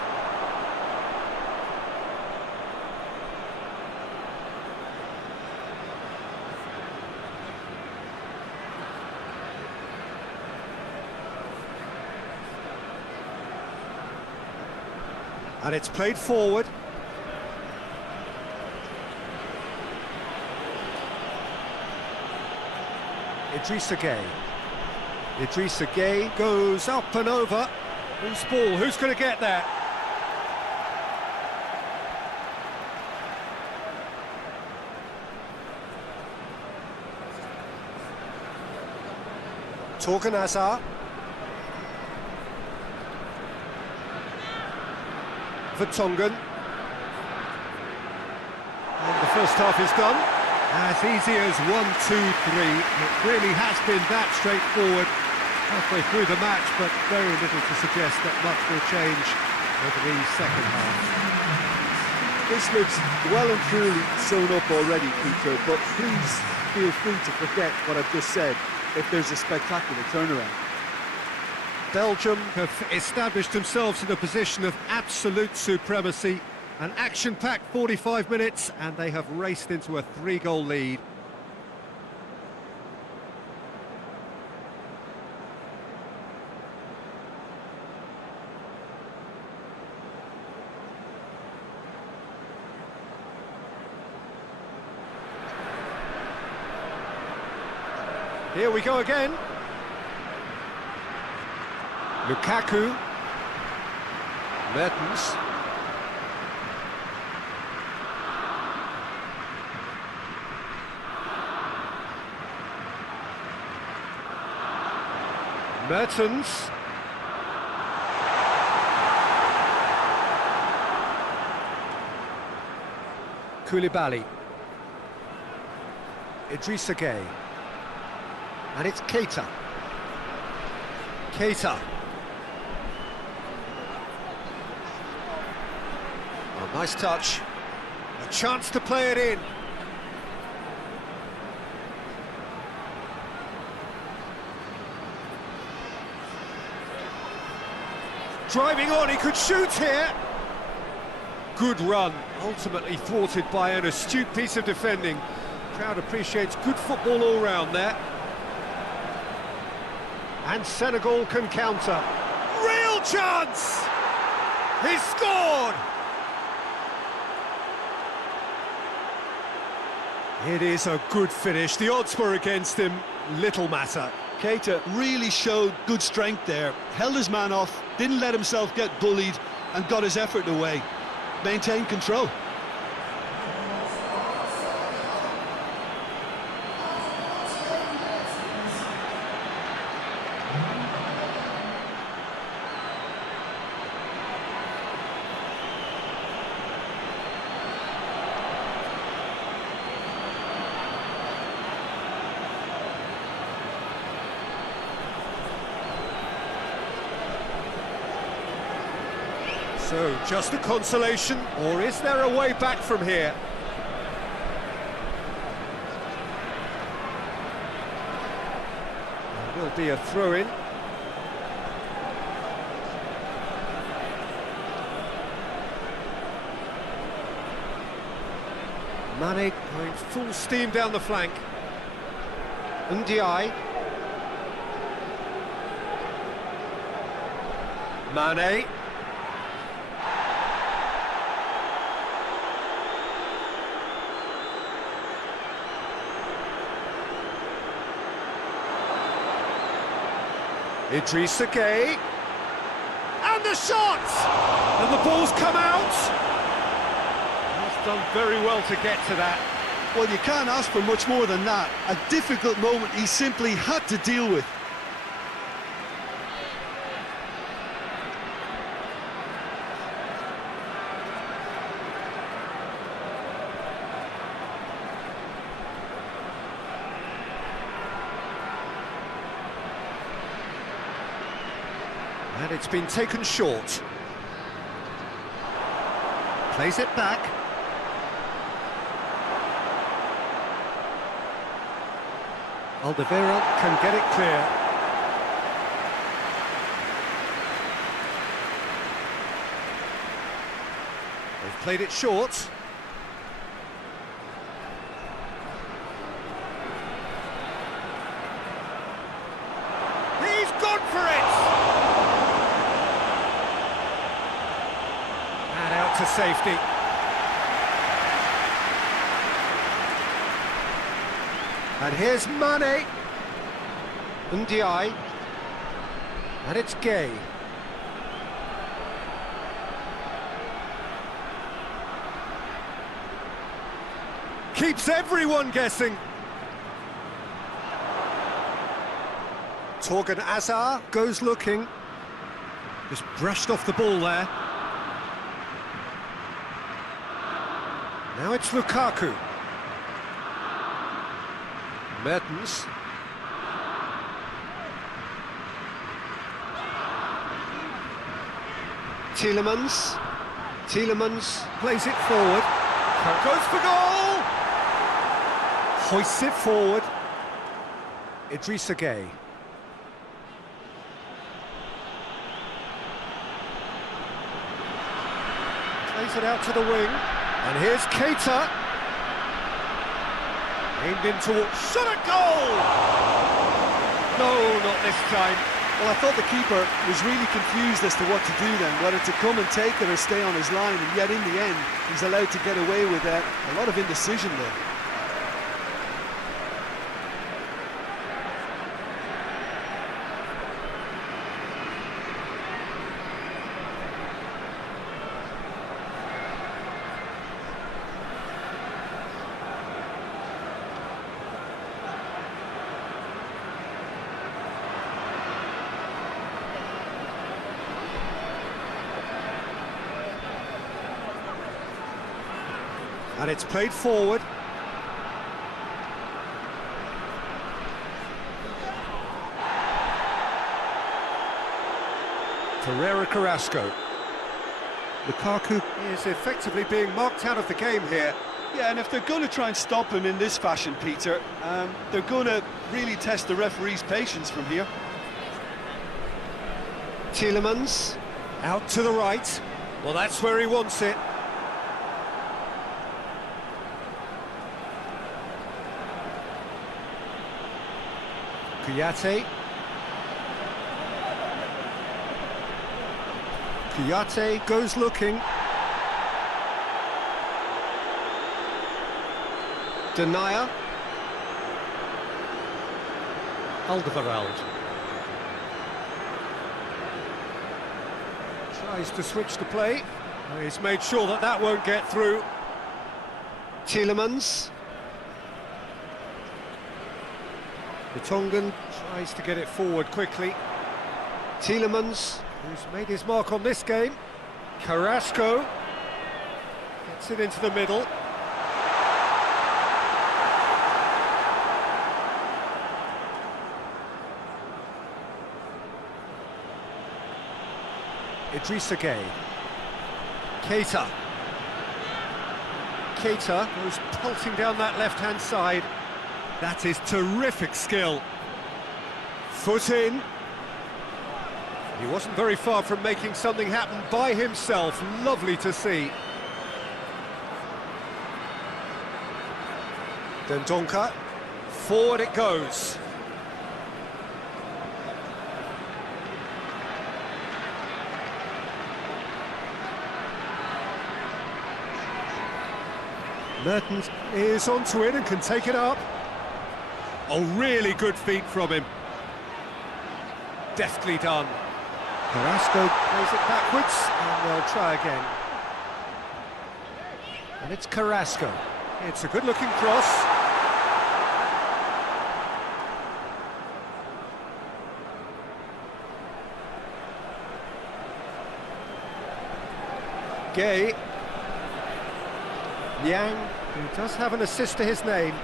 And it's played forward. Idrissa Gueye. Idrissa Gueye goes up and over. Who's ball? Who's going to get there? Torgan Hazard. Vertonghen. And the first half is done. As easy as 1, 2, 3. It really has been that straightforward halfway through the match, but very little to suggest that much will change over the second half. This looks well and truly sewn up already, Peter, but please feel free to forget what I've just said if there's a spectacular turnaround. Belgium have established themselves in a position of absolute supremacy. An action-packed 45 minutes, and they have raced into a 3-goal lead. Here we go again. Lukaku. Mertens. Mertens. Koulibaly. Idrissa Gueye. And it's Keita. Keita. Oh, nice touch. A chance to play it in. Driving on, he could shoot here. Good run, ultimately thwarted by an astute piece of defending. Crowd appreciates good football all round there. And Senegal can counter. Real chance! He's scored! It is a good finish. The odds were against him, little matter. Keita really showed good strength there, held his man off, didn't let himself get bullied, and got his effort away. Maintained control. So, just a consolation, or is there a way back from here? There will be a throw-in. Mane going full steam down the flank. Ndiaye. Mane. Idrissa Gueye, and the shot! And the ball's come out! He's done very well to get to that. Well, you can't ask for much more than that. A difficult moment he simply had to deal with. And it's been taken short. Plays it back. Alderweireld can get it clear. They've played it short. He's gone for it! safety. And here's Mane. Ndiaye. And it's Gay. Keeps everyone guessing. Torgan Hazard goes looking. Just brushed off the ball there. Now it's Lukaku. Mertens. Tielemans plays it forward. Goes for goal! Hoists it forward. Idrissa Gueye. Plays it out to the wing. And here's KOTA. Aimed in towards... Shot at goal! No, not this time. Well, I thought the keeper was really confused as to what to do then, whether to come and take it or stay on his line, and yet in the end, he's allowed to get away with a lot of indecision there. And it's played forward. Ferreira Carrasco. Lukaku is effectively being marked out of the game here. Yeah, and if they're going to try and stop him in this fashion, Peter, they're going to really test the referee's patience from here. Tielemans out to the right. Well, that's where he wants it. Kouyaté goes looking. Denier. Alderweireld. Tries to switch the play. He's made sure that that won't get through. Tielemans. Vertonghen tries to get it forward quickly. Tielemans, who's made his mark on this game. Carrasco gets it into the middle. Idrissa Gueye. Keita goes pulsing down that left-hand side. That is terrific skill. Foot in. He wasn't very far from making something happen by himself. Lovely to see. Dendoncker. Forward it goes. Mertens is onto it and can take it up. Oh, really good feet from him. Deftly done. Carrasco plays it backwards, and they'll try again. And it's Carrasco. It's a good-looking cross. Gueye. Yang, who does have an assist to his name.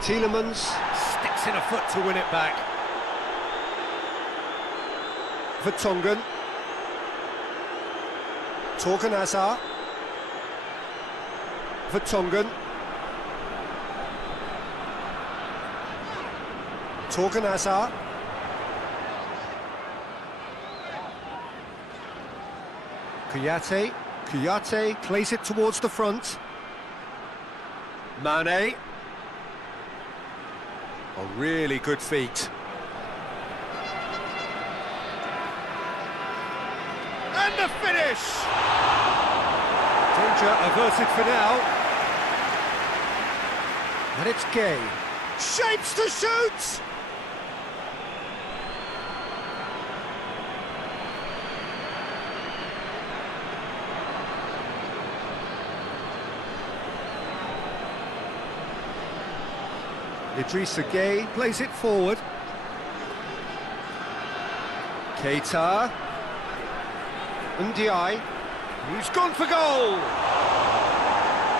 Tielemans sticks in a foot to win it back. Vertonghen. Torgan Hazard. Vertonghen. Torgan Hazard. Kouyaté plays it towards the front. Mane. Oh, really good feet. And the finish! Danger averted for now. And it's Gay. Shapes to shoot! Idrissa Gay plays it forward. Keita. Ndiaye. He's gone for goal!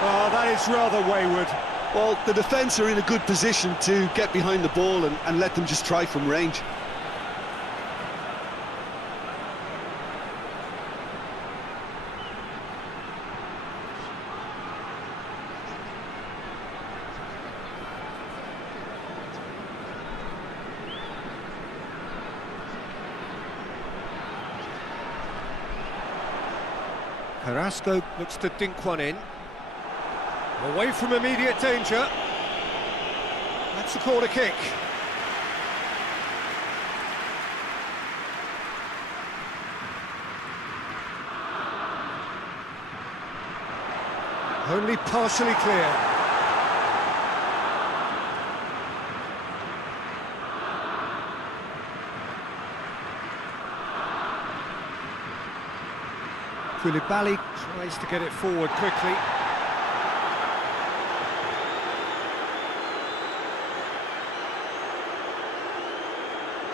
Oh, that is rather wayward. Well, the defence are in a good position to get behind the ball and let them just try from range. Carrasco looks to dink one in. Away from immediate danger. That's a corner kick. Only partially clear. Koulibaly tries to get it forward quickly.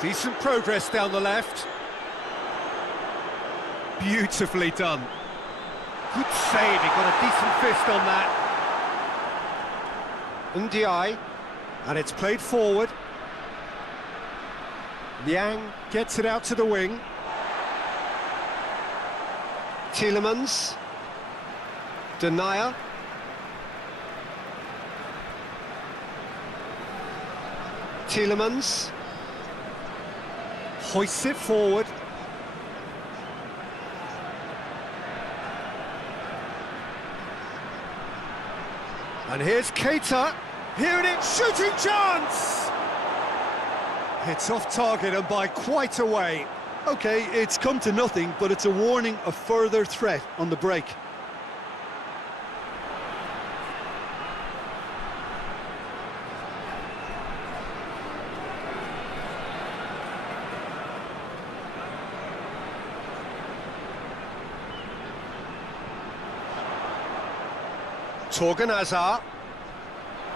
Decent progress down the left. Beautifully done. Good save, he got a decent fist on that. Ndiaye, and it's played forward. Liang gets it out to the wing. Tielemans. Denier. Tielemans. Hoists it forward. And here's Keita. Here it is, shooting chance! It's off target and by quite a way. OK, it's come to nothing, but it's a warning of further threat on the break. Torgan Hazard.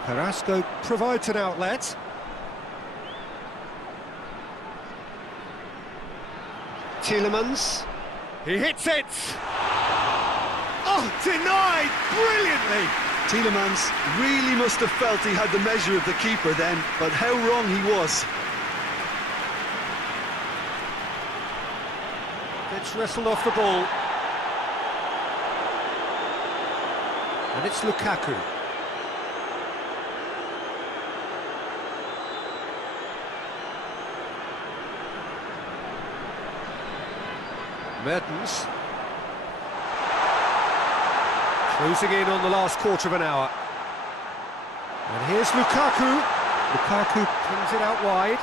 Carrasco provides an outlet. Tielemans. He hits it! Oh, denied brilliantly! Tielemans really must have felt he had the measure of the keeper then, but how wrong he was. Gets wrestled off the ball. And it's Lukaku. Mertens. Closing in on the last quarter of an hour. And here's Lukaku. Lukaku pings it out wide.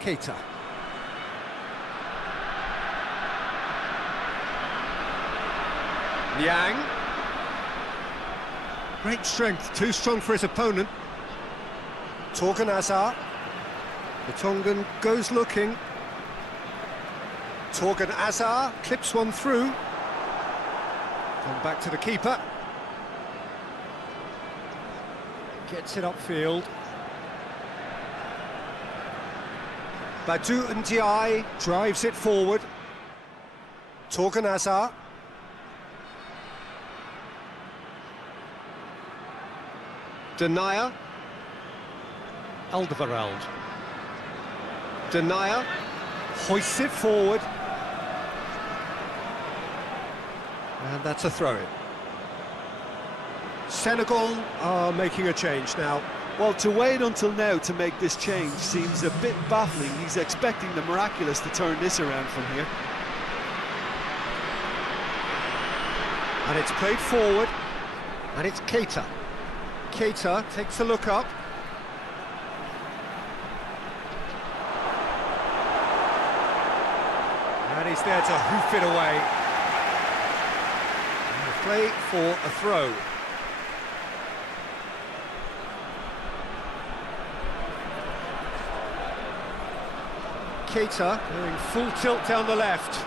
Keita. Liang. Great strength, too strong for his opponent. Torgan Hazard. The Tongan goes looking. Torgan Hazard clips one through. Come back to the keeper. Gets it upfield. Badu Ndiaye drives it forward. Torgan Hazard. Denier. Alderweireld. Denier. Hoists it forward. And that's a throw-in. Senegal are making a change now. Well, to wait until now to make this change seems a bit baffling. He's expecting the miraculous to turn this around from here. And it's played forward. And it's Keita. Keita takes a look up. He's there to hoof it away. And the play for a throw. KOTA going full tilt down the left.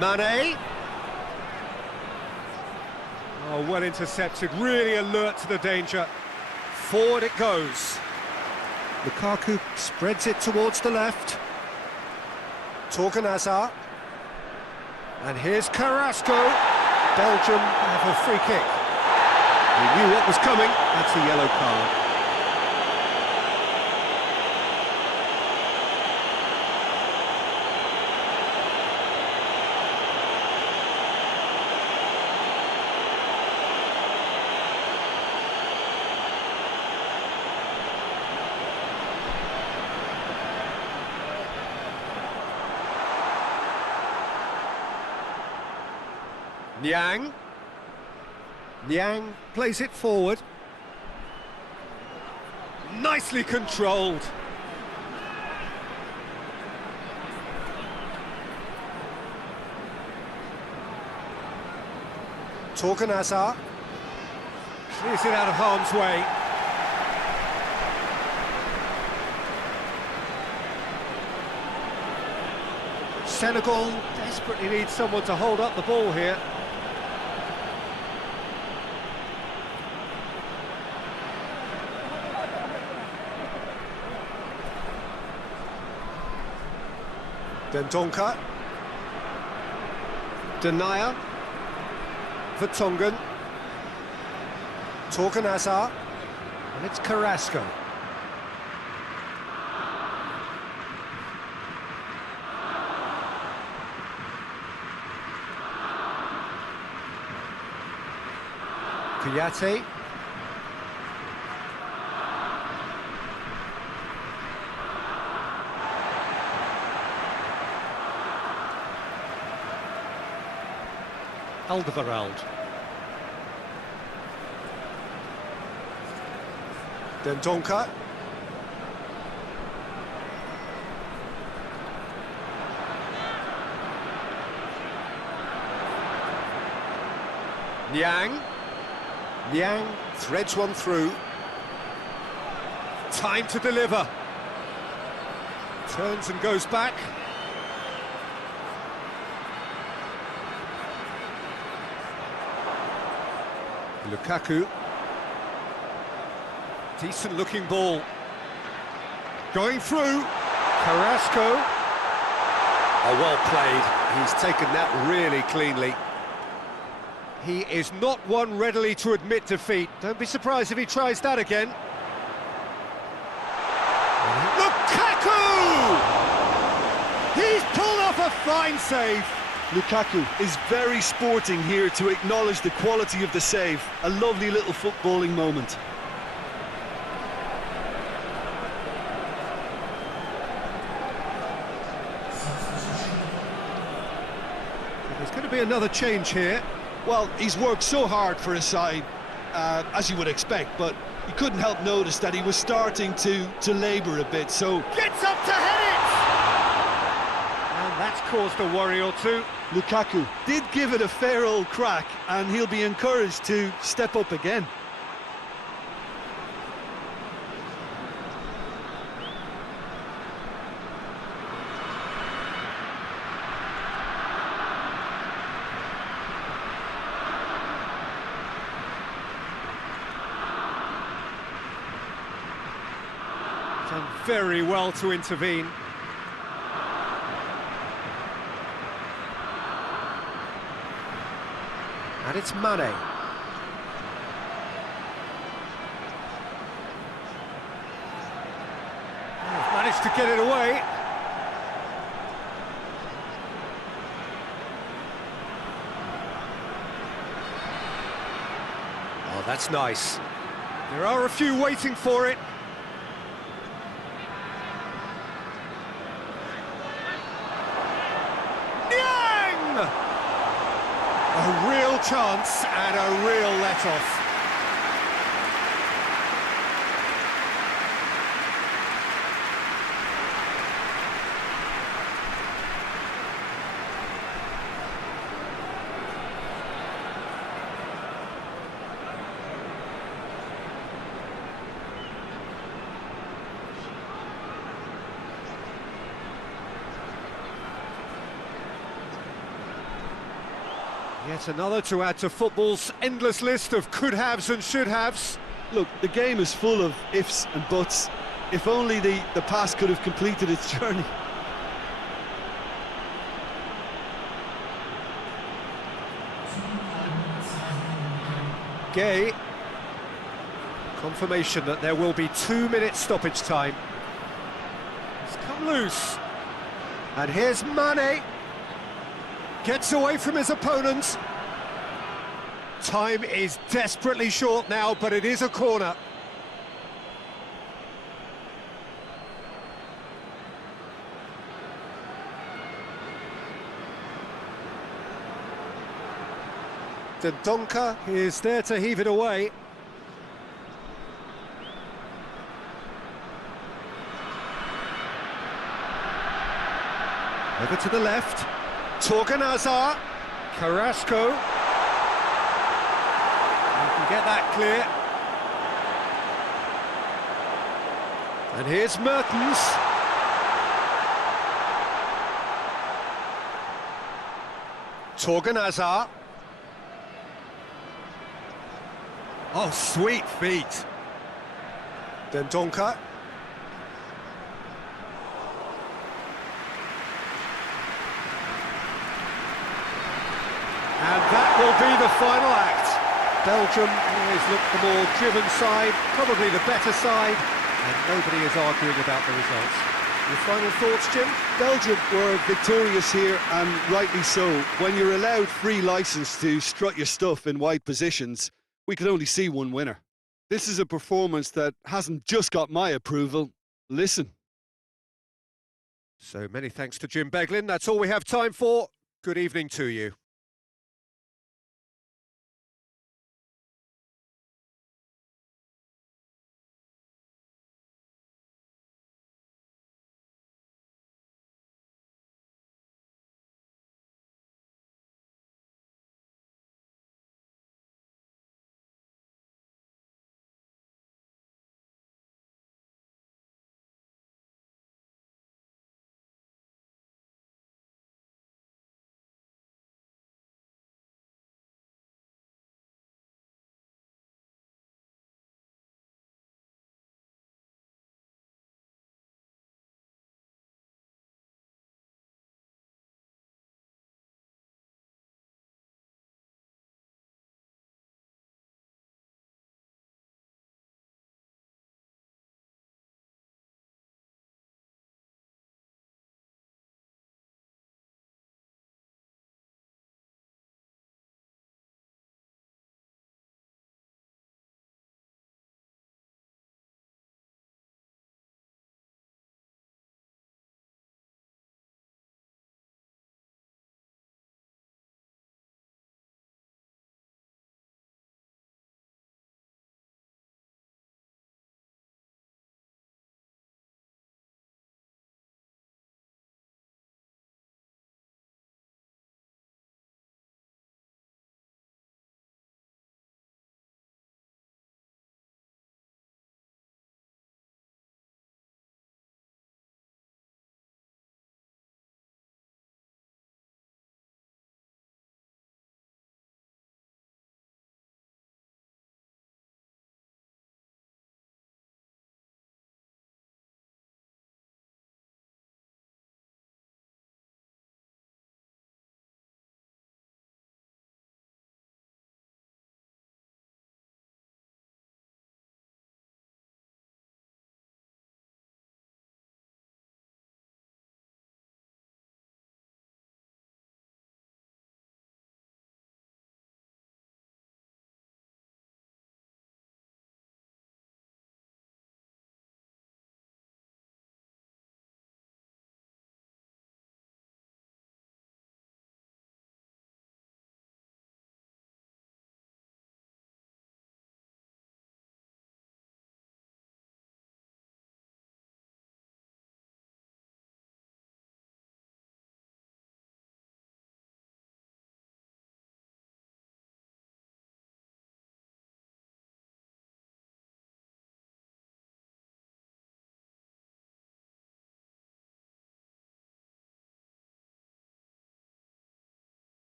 Mane. Oh, well intercepted, really alert to the danger. Forward it goes. Lukaku spreads it towards the left. Torgan Hazard. And here's Carrasco. Belgium have a free kick. He knew what was coming. That's a yellow card. Niang plays it forward. Nicely controlled. Torgan Hazard clears it out of harm's way. Senegal desperately needs someone to hold up the ball here. Dendonka. Denier. Vertonghen. Torgan Hazard. And it's Carrasco. Kouyaté. Alderweireld. Dendonka. Niang. Niang threads one through. Time to deliver. Turns and goes back. Lukaku. Decent looking ball. Going through. Carrasco. Oh, well played. He's taken that really cleanly. He is not one readily to admit defeat. Don't be surprised if he tries that again. Lukaku! He's pulled off a fine save. Lukaku is very sporting here to acknowledge the quality of the save. A lovely little footballing moment. There's going to be another change here. Well, he's worked so hard for his side, as you would expect, but you couldn't help notice that he was starting to labour a bit, so... Gets up to head it! And that's caused a worry or two. Lukaku did give it a fair old crack, and he'll be encouraged to step up again. Done very well to intervene. And it's Mane. Oh, managed to get it away. Oh, that's nice. There are a few waiting for it. A real chance and a real let-off. Yet another to add to football's endless list of could-haves and should-haves. Look, the game is full of ifs and buts. If only the pass could have completed its journey. Gay. Confirmation that there will be 2 minutes stoppage time. It's come loose. And here's Mane. Gets away from his opponent. Time is desperately short now, but it is a corner. Dendoncker is there to heave it away. Over to the left. Torgan Hazard, Carrasco. You can get that clear. And here's Mertens. Torgan Hazard. Oh, sweet feet. Dendoncker. And that will be the final act. Belgium always look the more driven side, probably the better side, and nobody is arguing about the results. Your final thoughts, Jim? Belgium were victorious here, and rightly so. When you're allowed free licence to strut your stuff in wide positions, we could only see one winner. This is a performance that hasn't just got my approval. Listen. So many thanks to Jim Beglin. That's all we have time for. Good evening to you.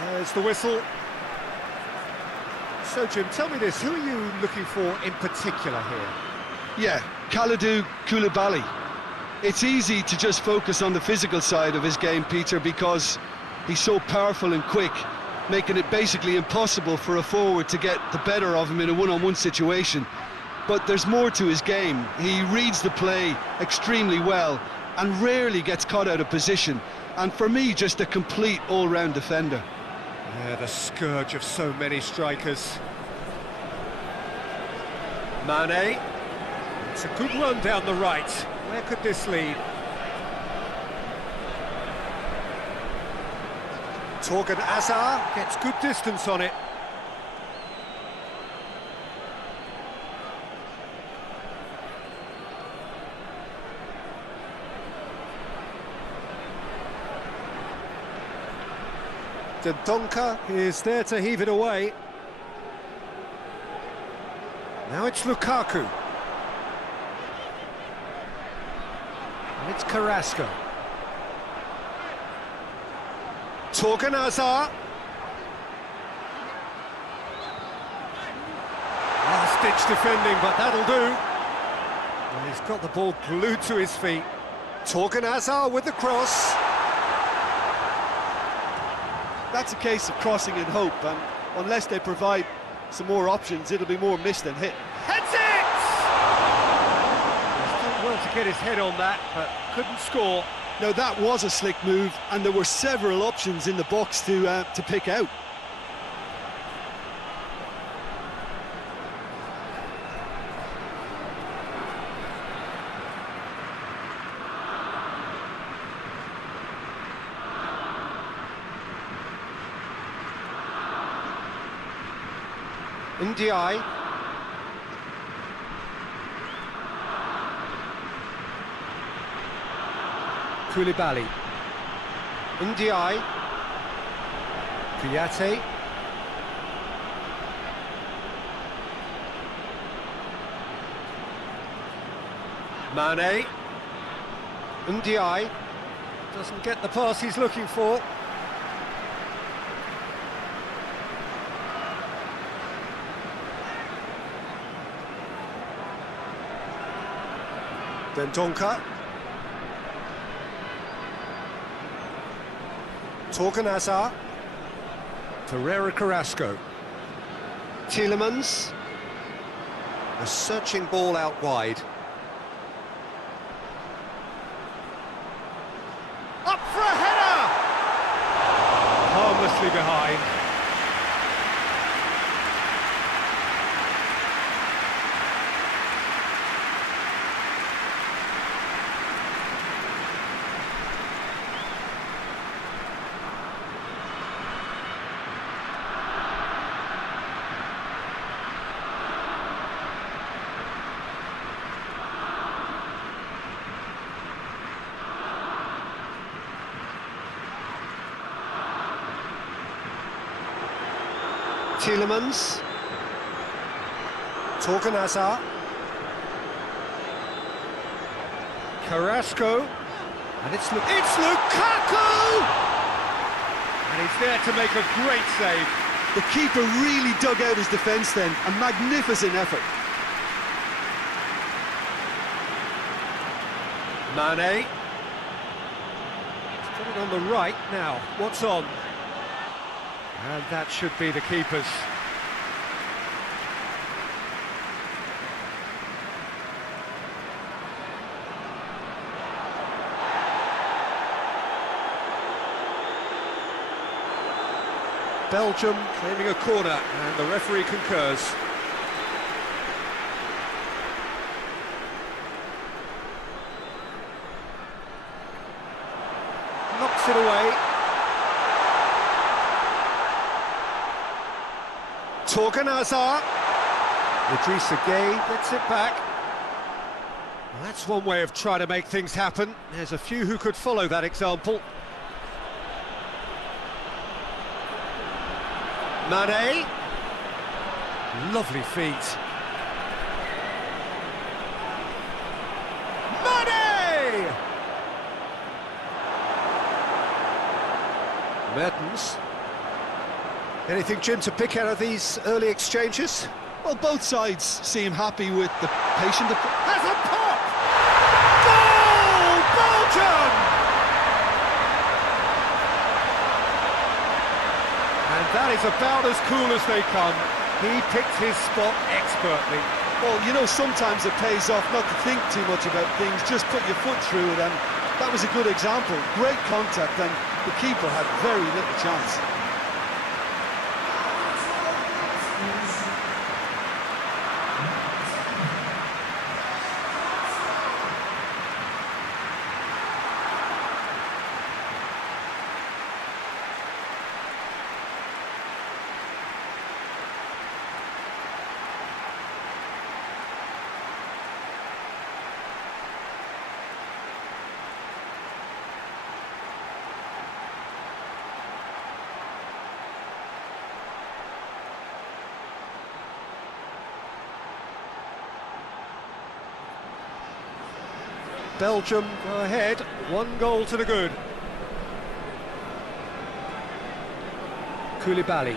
There's the whistle. So, Jim, tell me this, who are you looking for in particular here? Yeah, Kalidou Koulibaly. It's easy to just focus on the physical side of his game, Peter, because he's so powerful and quick, making it basically impossible for a forward to get the better of him in a one-on-one situation. But there's more to his game. He reads the play extremely well and rarely gets caught out of position. And for me, just a complete all-round defender. Yeah, the scourge of so many strikers. Mane. It's a good run down the right. Where could this lead? Torgan Hazard gets good distance on it. Dendoncker is there to heave it away. Now it's Lukaku. And it's Carrasco. Torgan Hazard. Last-ditch defending, but that'll do. And he's got the ball glued to his feet. Torgan Hazard with the cross. That's a case of crossing in hope, and unless they provide some more options, it'll be more miss than hit. Heads it! He's done well to get his head on that, but couldn't score. Now that was a slick move, and there were several options in the box to pick out. Ndiaye. Koulibaly. Ndiaye. Kouyaté. Mane. Ndiaye. Doesn't get the pass he's looking for. Dendoncker. Torgan Hazard. Ferreira Carrasco. Tielemans. A searching ball out wide. Up for a header! Harmlessly behind. Tielemans. Torgan Hazard. Carrasco. And it's Lukaku! And he's there to make a great save. The keeper really dug out his defence then, a magnificent effort. Mane. He's got it on the right now. What's on? And that should be the keeper's. Belgium claiming a corner, and the referee concurs. Knocks it away. Torgan Hazard. Idrissa Gueye gets it back. Well, that's one way of trying to make things happen. There's a few who could follow that example. Mane. Lovely feet. Mane! Mertens. Anything, Jim, to pick out of these early exchanges? Well, both sides seem happy with the patient approach. Has a pop! Goal! Belgium! And that is about as cool as they come. He picked his spot expertly. Well, you know, sometimes it pays off not to think too much about things, just put your foot through it, and that was a good example. Great contact, and the keeper had very little chance. Belgium go ahead, 1 goal to the good. Koulibaly.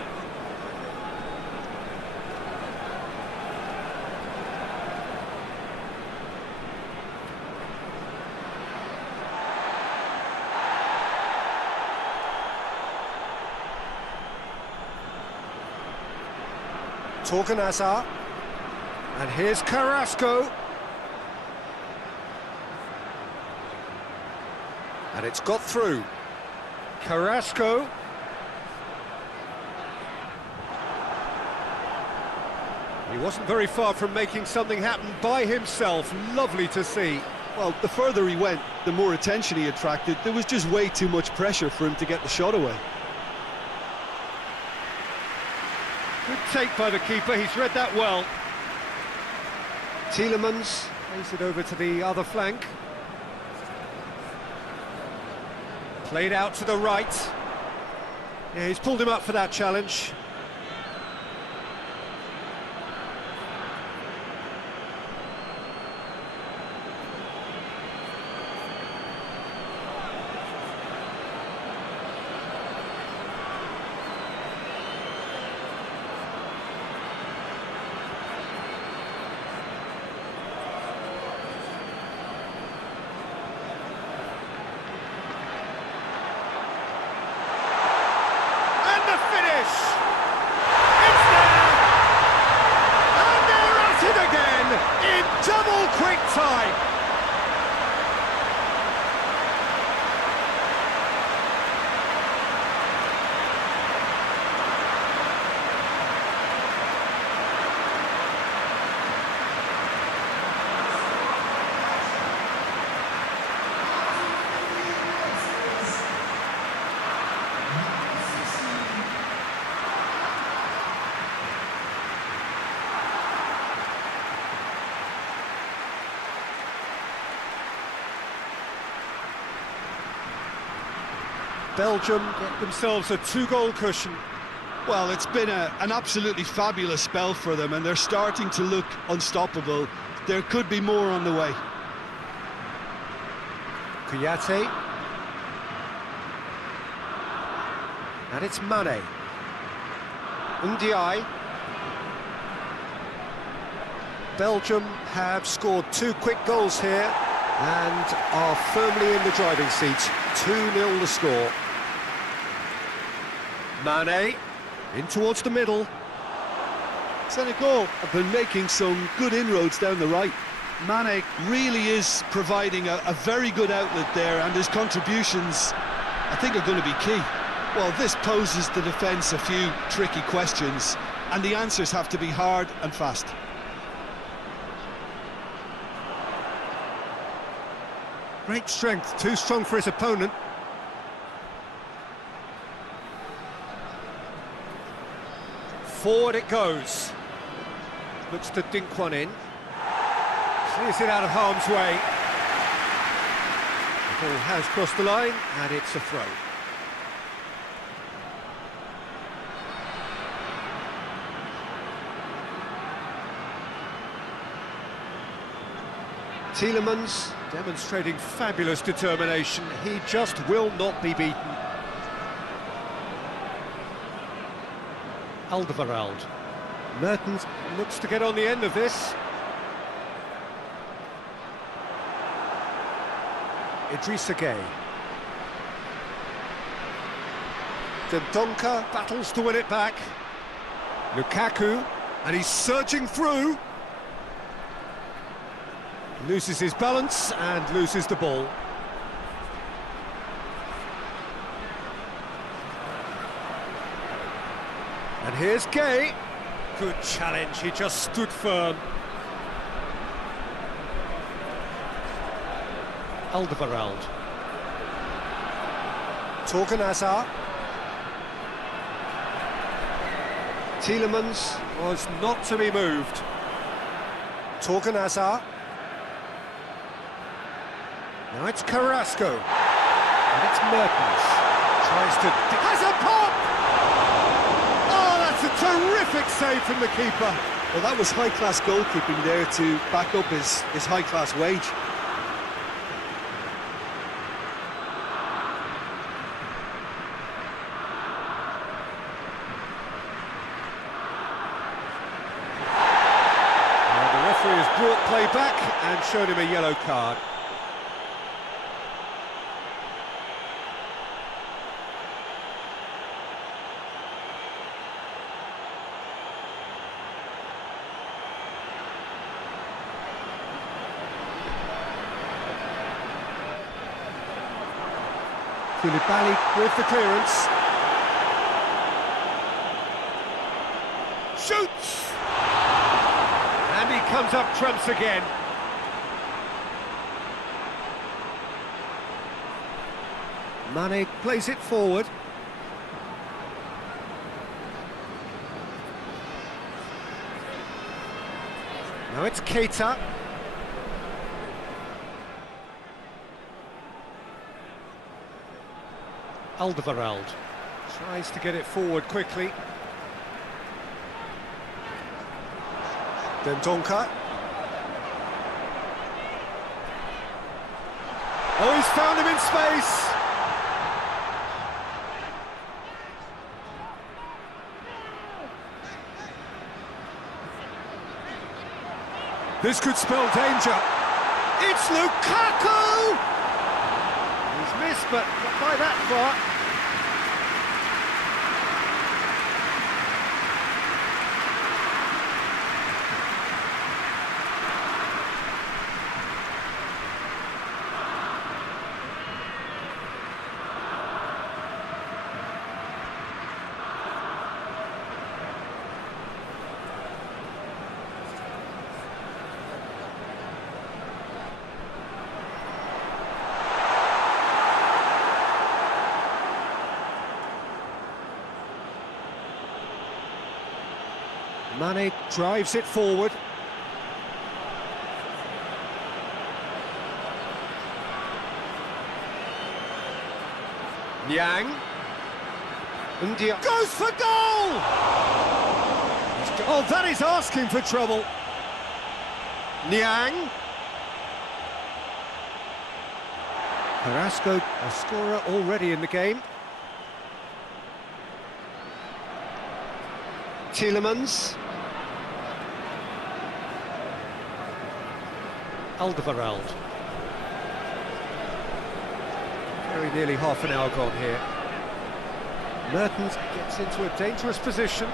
Torgan Hazard. And here's Carrasco. And it's got through. Carrasco. He wasn't very far from making something happen by himself. Lovely to see. Well, the further he went, the more attention he attracted. There was just way too much pressure for him to get the shot away. Good take by the keeper, he's read that well. Tielemans plays it over to the other flank. Played out to the right. Yeah, he's pulled him up for that challenge. Double quick time. Belgium get themselves a 2-goal cushion. Well, it's been an absolutely fabulous spell for them, and they're starting to look unstoppable. There could be more on the way. Kouyaté. And it's Mane. Ndiaye. Belgium have scored 2 quick goals here and are firmly in the driving seat. 2-0 the score. Mane in towards the middle. Senegal have been making some good inroads down the right. Mane really is providing a very good outlet there, and his contributions, I think, are going to be key. Well, this poses the defence a few tricky questions, and the answers have to be hard and fast. Great strength, too strong for his opponent. Forward it goes. Looks to dink one in. Clears it out of harm's way. The ball has crossed the line, and it's a throw. Tielemans demonstrating fabulous determination. He just will not be beaten. Alderweireld. Mertens looks to get on the end of this. Idrissa Gueye. Dendoncker battles to win it back. Lukaku, and he's surging through. Loses his balance and loses the ball. And here's Gueye. Good challenge, he just stood firm. Alderweireld. Torgan Hazard. Tielemans was not to be moved. Torgan Hazard. Now it's Carrasco. And it's Mertens. Tries to... has a pop! Oh, that's a terrific save from the keeper. Well, that was high-class goalkeeping there to back up his high-class wage. Brought play back and showed him a yellow card. Koulibaly with the clearance. Shoots! And he comes up trumps again. Mane plays it forward. Now it's Keita. Alderweireld tries to get it forward quickly. Dendoncker. Oh, he's found him in space. This could spell danger. It's Lukaku! He's missed, but not by that far. Mane drives it forward. Niang. India goes for goal! Oh, that is asking for trouble. Niang. Carrasco, a scorer already in the game. Tielemans. Alderweireld. Very nearly half an hour gone here. Mertens gets into a dangerous position.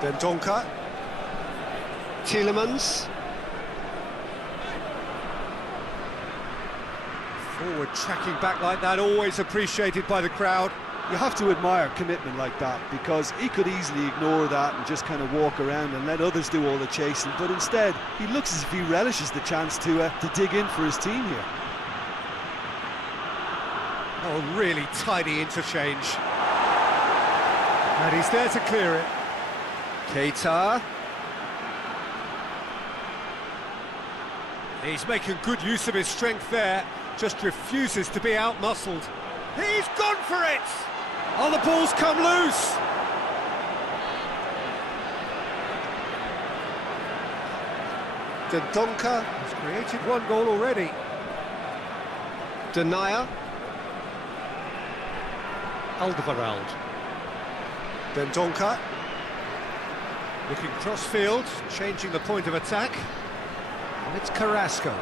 Dendoncker. Tielemans. Forward tracking back like that, always appreciated by the crowd. You have to admire commitment like that, because he could easily ignore that and just kind of walk around and let others do all the chasing, but instead he looks as if he relishes the chance to dig in for his team here. Oh, really tidy interchange. And he's there to clear it. Keita. He's making good use of his strength there, just refuses to be out-muscled. He's gone for it! Oh, the ball's come loose! Dendoncker has created one goal already. Denier. Alderweireld. Dendoncker. Looking cross-field, changing the point of attack. And it's Carrasco.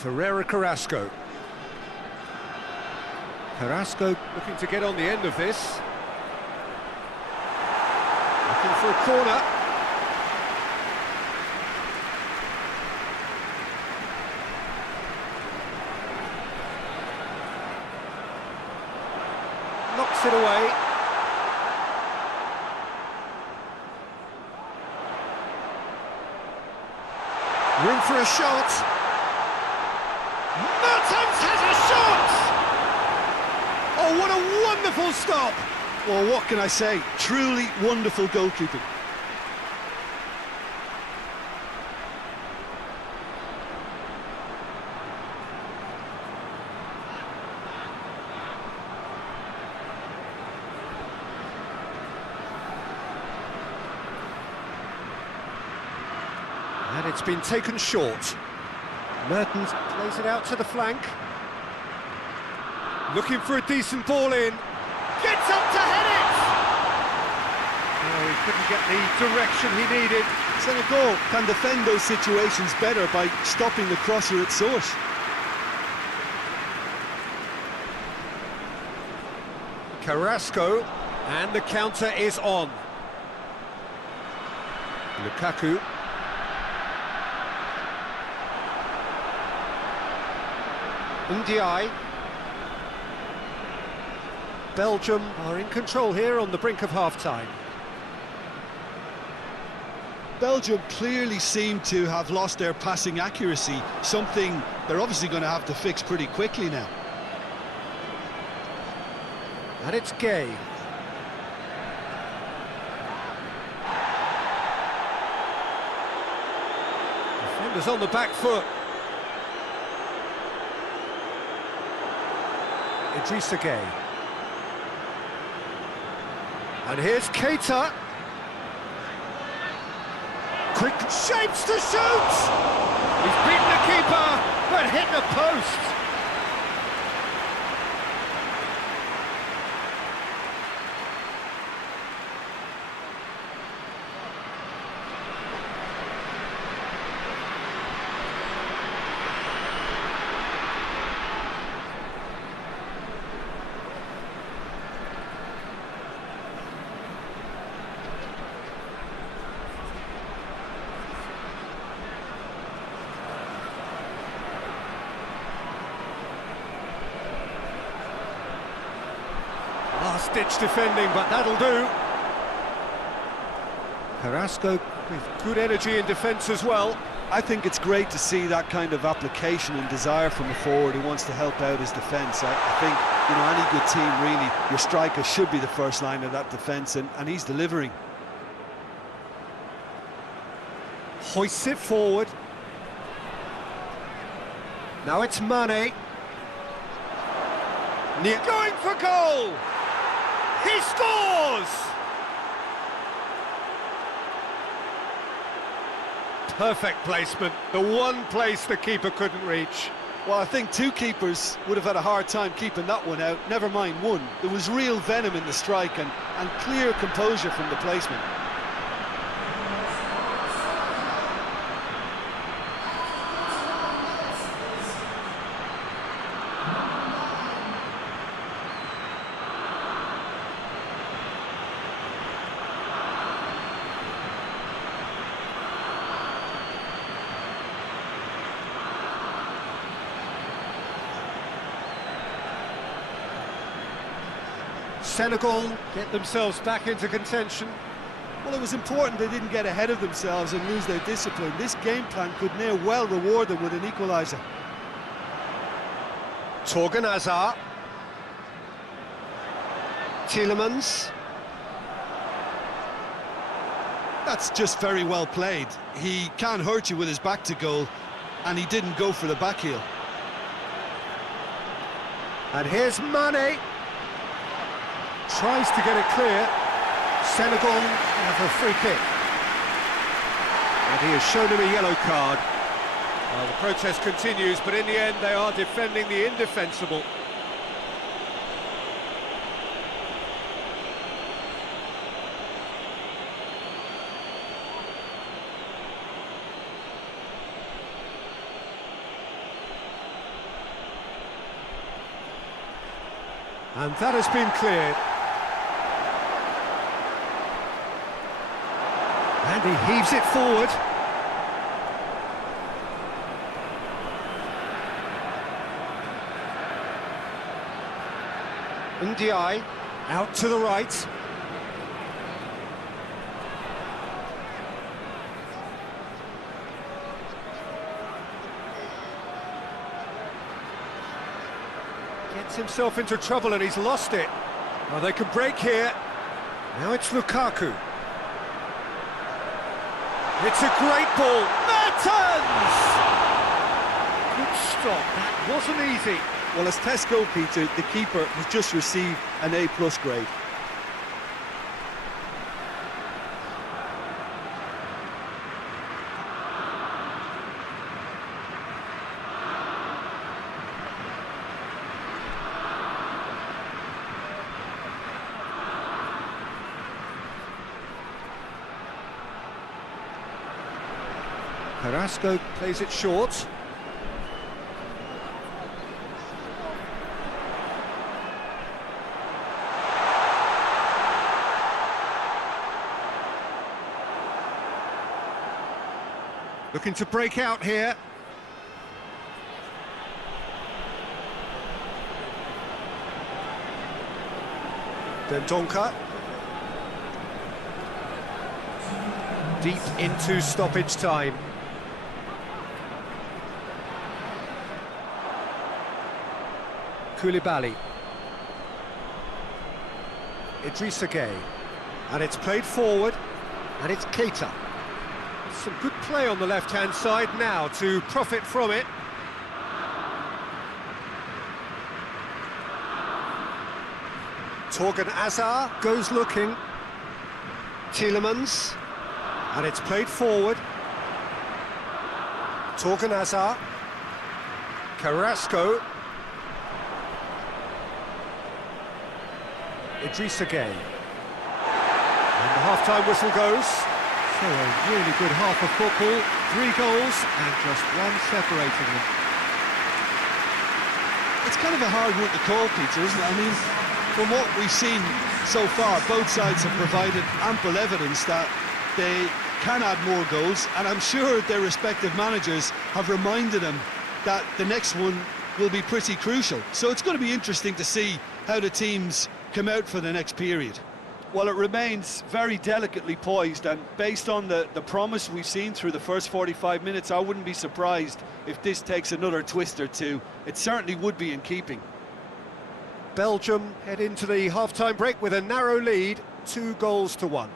Carrasco. Carrasco looking to get on the end of this. Looking for a corner. Knocks it away. Room for a shot. Mertens has a shot! Oh, what a wonderful stop! Well, what can I say? Truly wonderful goalkeeping. And it's been taken short. Mertens plays it out to the flank. Looking for a decent ball in. Gets up to head it! Oh, he couldn't get the direction he needed. Senegal can defend those situations better by stopping the crosser at source. Carrasco, and the counter is on. Lukaku. Ndiaye. Belgium are in control here on the brink of half-time. Belgium clearly seem to have lost their passing accuracy, something they're obviously going to have to fix pretty quickly now. And it's Gay. Defenders on the back foot. Idrissa Gay. And here's KOTA. Quick shapes to shoot! He's beaten the keeper, but hit the post. Last-ditch defending, but that'll do. Carrasco with good energy in defence as well. I think it's great to see that kind of application and desire from a forward who wants to help out his defence. I think, you know, any good team, really, your striker should be the first line of that defence, and he's delivering. Hoists it forward. Now it's Mane. Going for goal! He scores! Perfect placement, the one place the keeper couldn't reach. Well, I think two keepers would have had a hard time keeping that one out, never mind one. There was real venom in the strike and clear composure from the placement. Senegal get themselves back into contention. Well, it was important they didn't get ahead of themselves and lose their discipline. This game plan could near well reward them with an equaliser. Torgan Hazard. Tielemans. That's just very well played. He can hurt you with his back to goal, and he didn't go for the back heel. And here's Mane. Tries to get it clear. Senegal have a free kick. And he has shown him a yellow card. Well, the protest continues, but in the end they are defending the indefensible. And that has been cleared. And he heaves it forward. Ndiaye out to the right. Gets himself into trouble and he's lost it. Well, they can break here. Now it's Lukaku. It's a great ball. Mertens! Good stop. That wasn't easy. Well, as test goalkeeper, the keeper has just received an A+ grade. Carrasco plays it short. Looking to break out here. Dendonka. Deep into stoppage time. Koulibaly. Idrissa Gueye. And it's played forward, and it's Keita. Some good play on the left-hand side now to profit from it. Torgan Hazard goes looking. Tielemans. And it's played forward. Torgan Hazard. Carrasco. Idrissa Gueye. And the half-time whistle goes. So a really good half of football, 3 goals and just one separating them. It's kind of a hard one to call, Peter, isn't it? I mean, from what we've seen so far, both sides have provided ample evidence that they can add more goals, and I'm sure their respective managers have reminded them that the next one will be pretty crucial. So it's going to be interesting to see how the teams come out for the next period. Well, it remains very delicately poised, and based on the promise we've seen through the first 45 minutes, I wouldn't be surprised if this takes another twist or two. It certainly would be in keeping. Belgium head into the half-time break with a narrow lead, 2-1.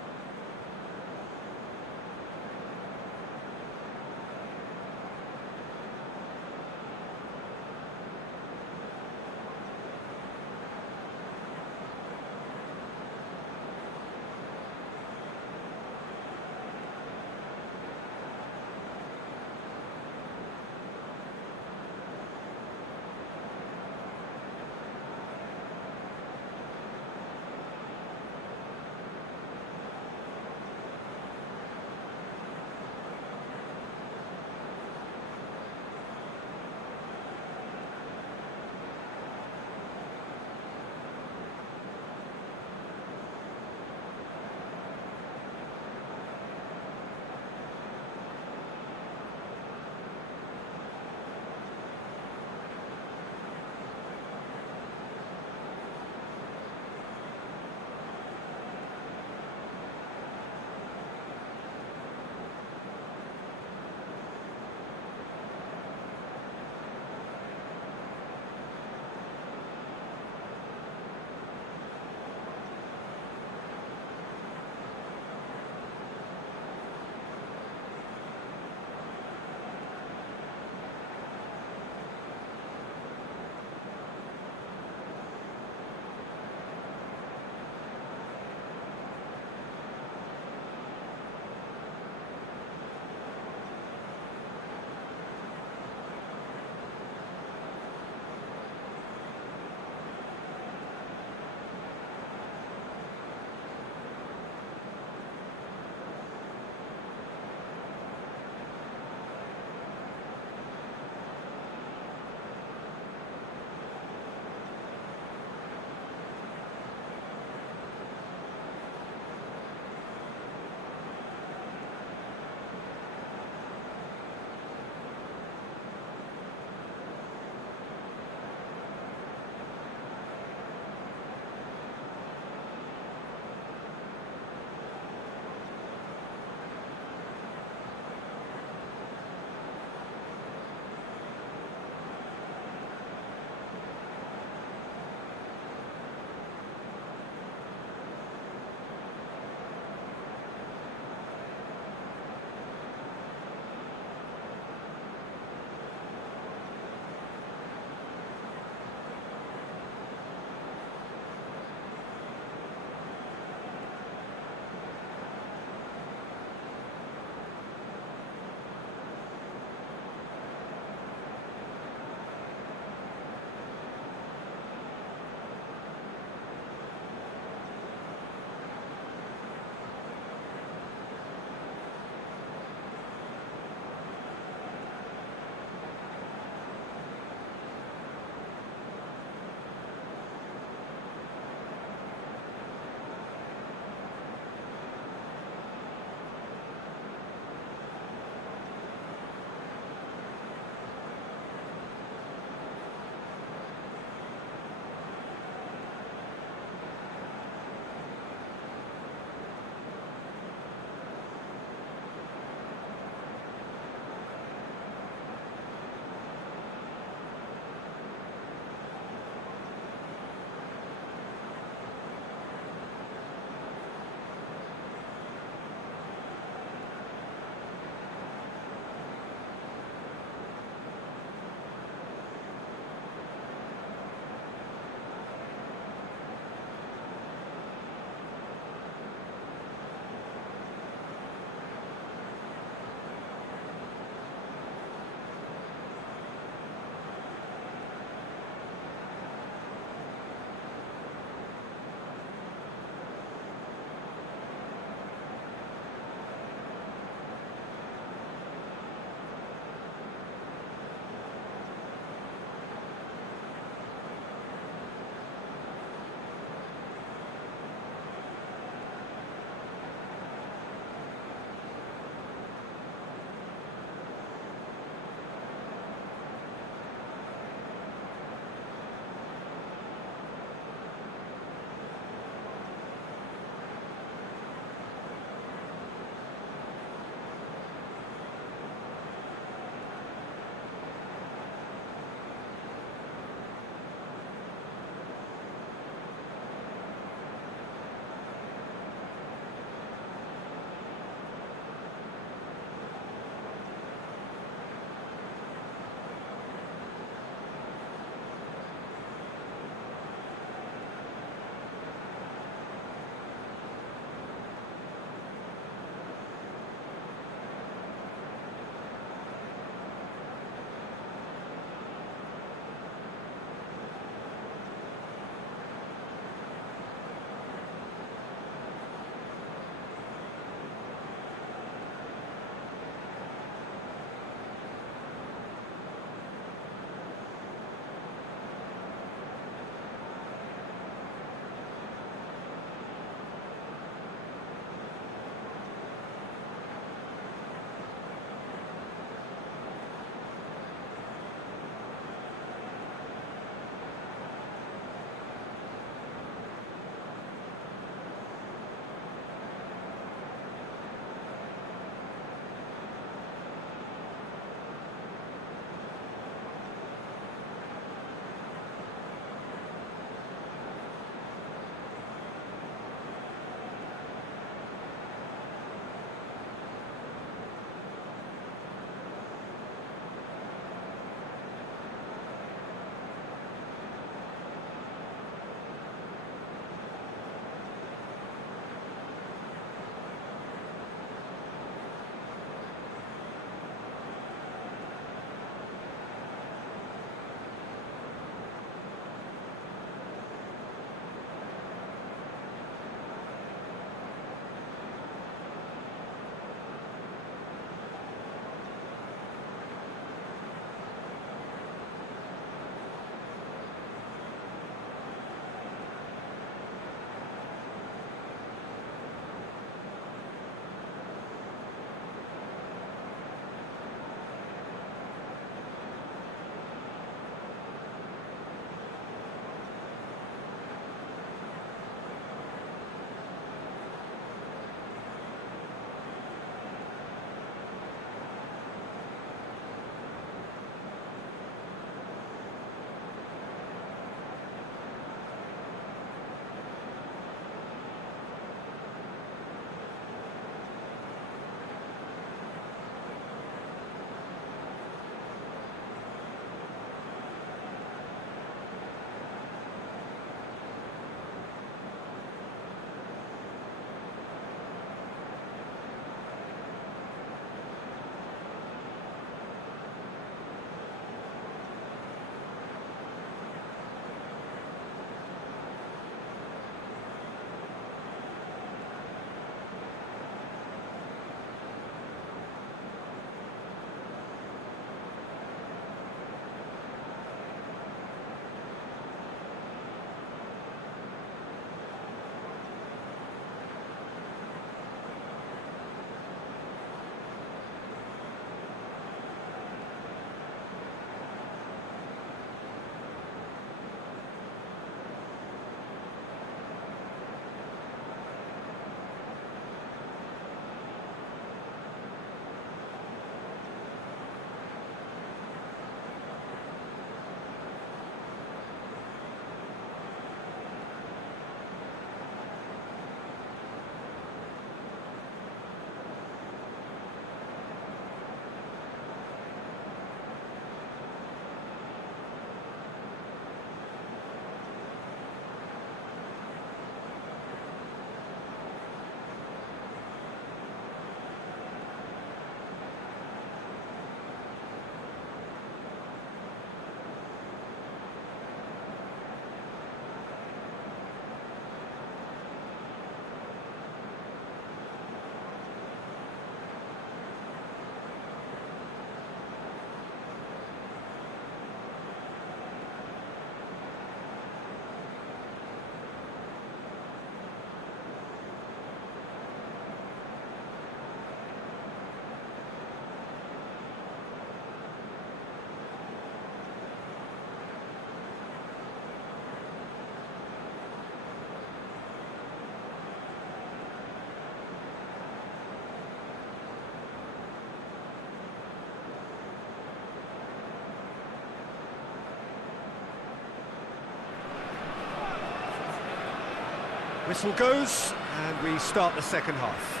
Whistle goes, and we start the second half.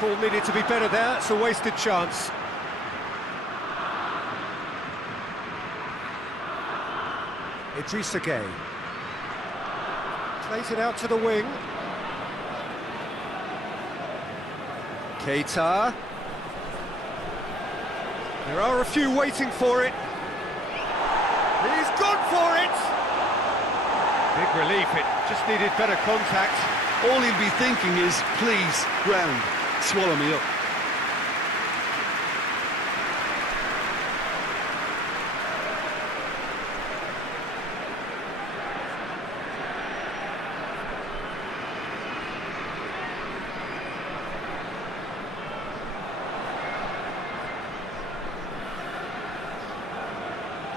Ball needed to be better there, it's a wasted chance. SEAGATE plays it out to the wing. KOTA. There are a few waiting for it. He's gone for it! Big relief, it just needed better contact. All he'll be thinking is, please, ground, swallow me up.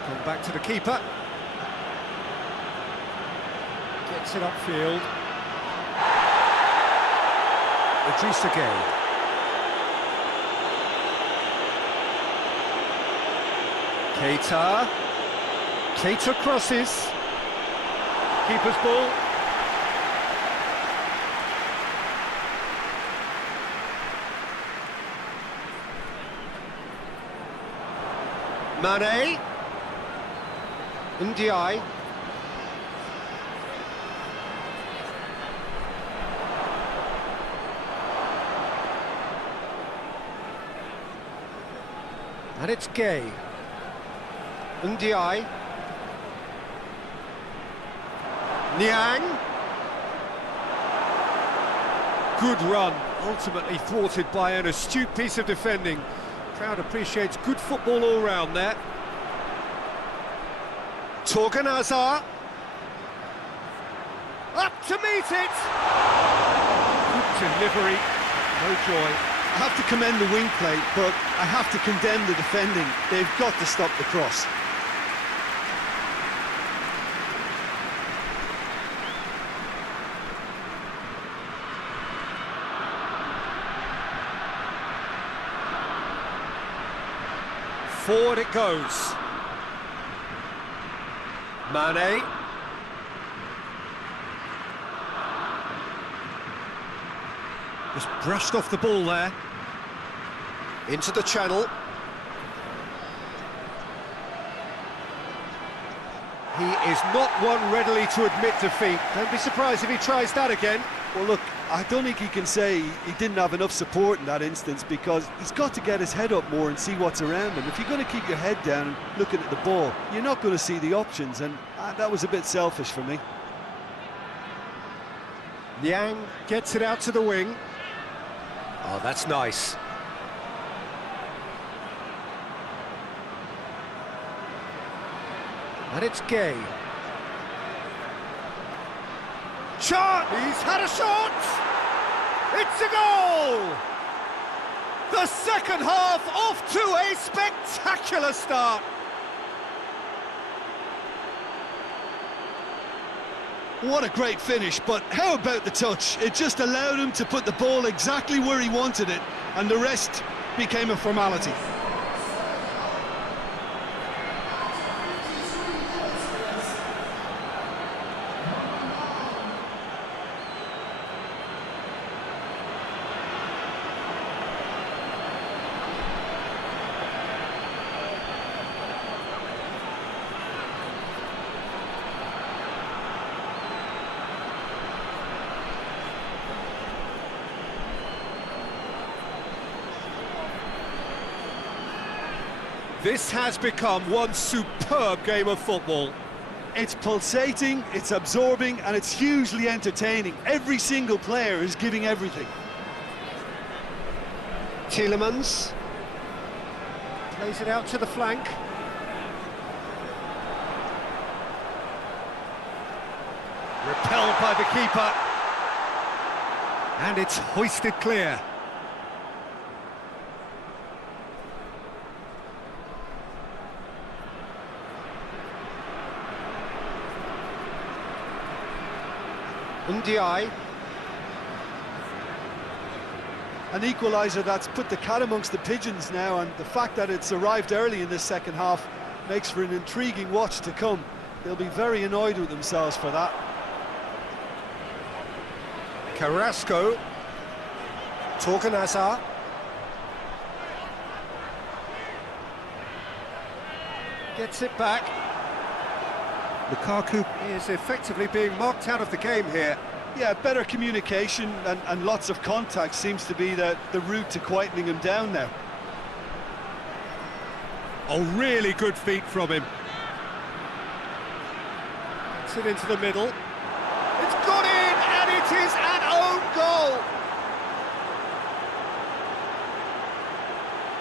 Come back to the keeper. Gets it upfield. SEAGATE. KOTA crosses. Keeper's ball. Mane. Ndiaye. And it's Gay. Ndiaye. Niang. Good run, ultimately thwarted by an astute piece of defending. Crowd appreciates good football all round there. Torgan Hazard. Up to meet it! Good delivery, no joy. I have to commend the wing play, but I have to condemn the defending. They've got to stop the cross. Forward it goes. Mane. Just brushed off the ball there. Into the channel. He is not one readily to admit defeat. Don't be surprised if he tries that again. Well, look, I don't think he can say he didn't have enough support in that instance, because he's got to get his head up more and see what's around him. If you're going to keep your head down and looking at the ball, you're not going to see the options, and that was a bit selfish for me. Niang gets it out to the wing. Oh, that's nice. And it's Gay. Shot! He's had a shot! It's a goal! The second half off to a spectacular start. What a great finish, but how about the touch? It just allowed him to put the ball exactly where he wanted it, and the rest became a formality. This has become one superb game of football. It's pulsating, it's absorbing, and it's hugely entertaining. Every single player is giving everything. Tielemans plays it out to the flank. Repelled by the keeper. And it's hoisted clear. Ndiaye. an equaliser that's put the cat amongst the pigeons now, and the fact that it's arrived early in this second half makes for an intriguing watch to come. They'll be very annoyed with themselves for that. Carrasco. Torgan Hazard. Gets it back. Lukaku is effectively being marked out of the game here. Yeah, better communication and lots of contact seems to be the route to quietening him down now. Oh, really good feet from him. Gets it into the middle. It's got in, and it is an own goal!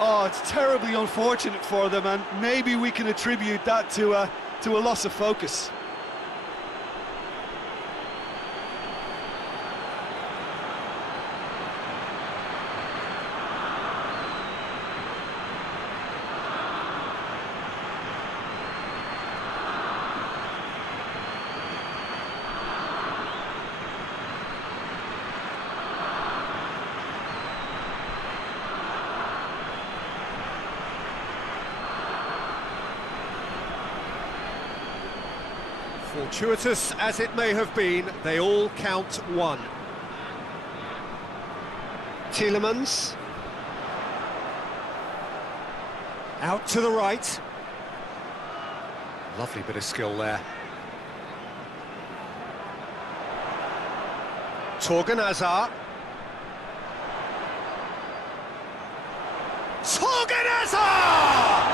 Oh, it's terribly unfortunate for them, and maybe we can attribute that to a loss of focus. Fortuitous as it may have been, they all count one. Tielemans. Out to the right. Lovely bit of skill there. Torgan Hazard. Torgan Hazard!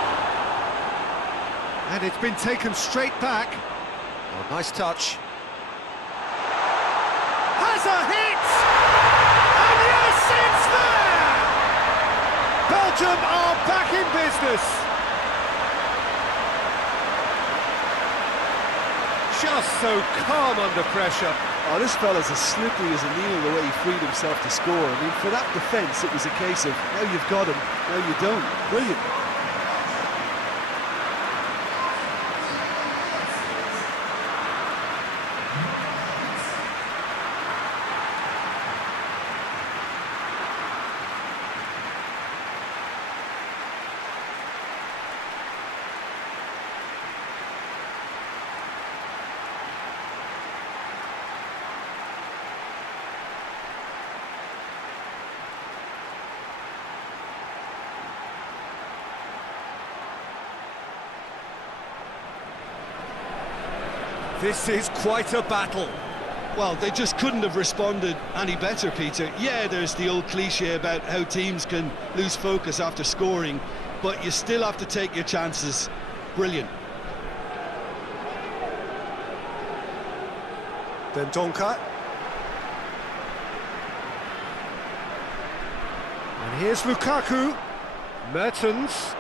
And it's been taken straight back. Oh, nice touch. Has a hit! And yes, it's there! Belgium are back in business. Just so calm under pressure. Oh, this fella's as slippery as a needle the way he freed himself to score. I mean, for that defence, it was a case of, now you've got him, now you don't. Brilliant. This is quite a battle. Well, they just couldn't have responded any better, Peter. Yeah, there's the old cliche about how teams can lose focus after scoring, but you still have to take your chances. Brilliant. Then Donka. And here's Lukaku. Mertens.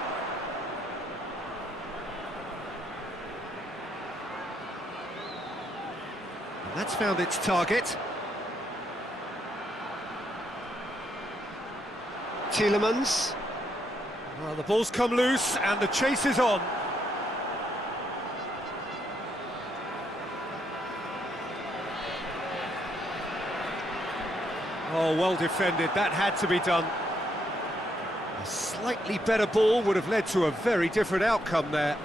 And that's found its target. Tielemans. Well, the ball's come loose and the chase is on. Oh, well defended, that had to be done. A slightly better ball would have led to a very different outcome there.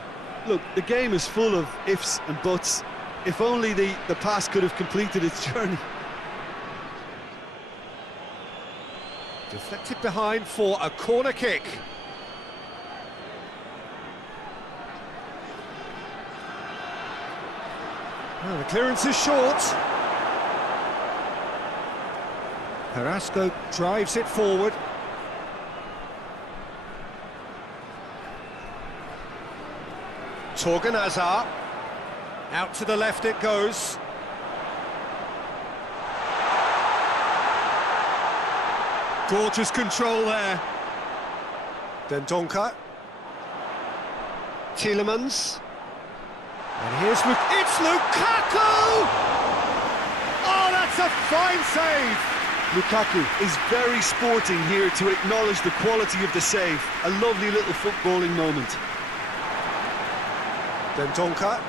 Look, the game is full of ifs and buts. If only the pass could have completed its journey. Deflected behind for a corner kick. Well, the clearance is short. Carrasco drives it forward. Torgan Hazard. Out to the left it goes. Gorgeous control there. Then Donka. Tielemans. And here's it's Lukaku! Oh, that's a fine save! Lukaku is very sporting here to acknowledge the quality of the save. A lovely little footballing moment. Then Donka.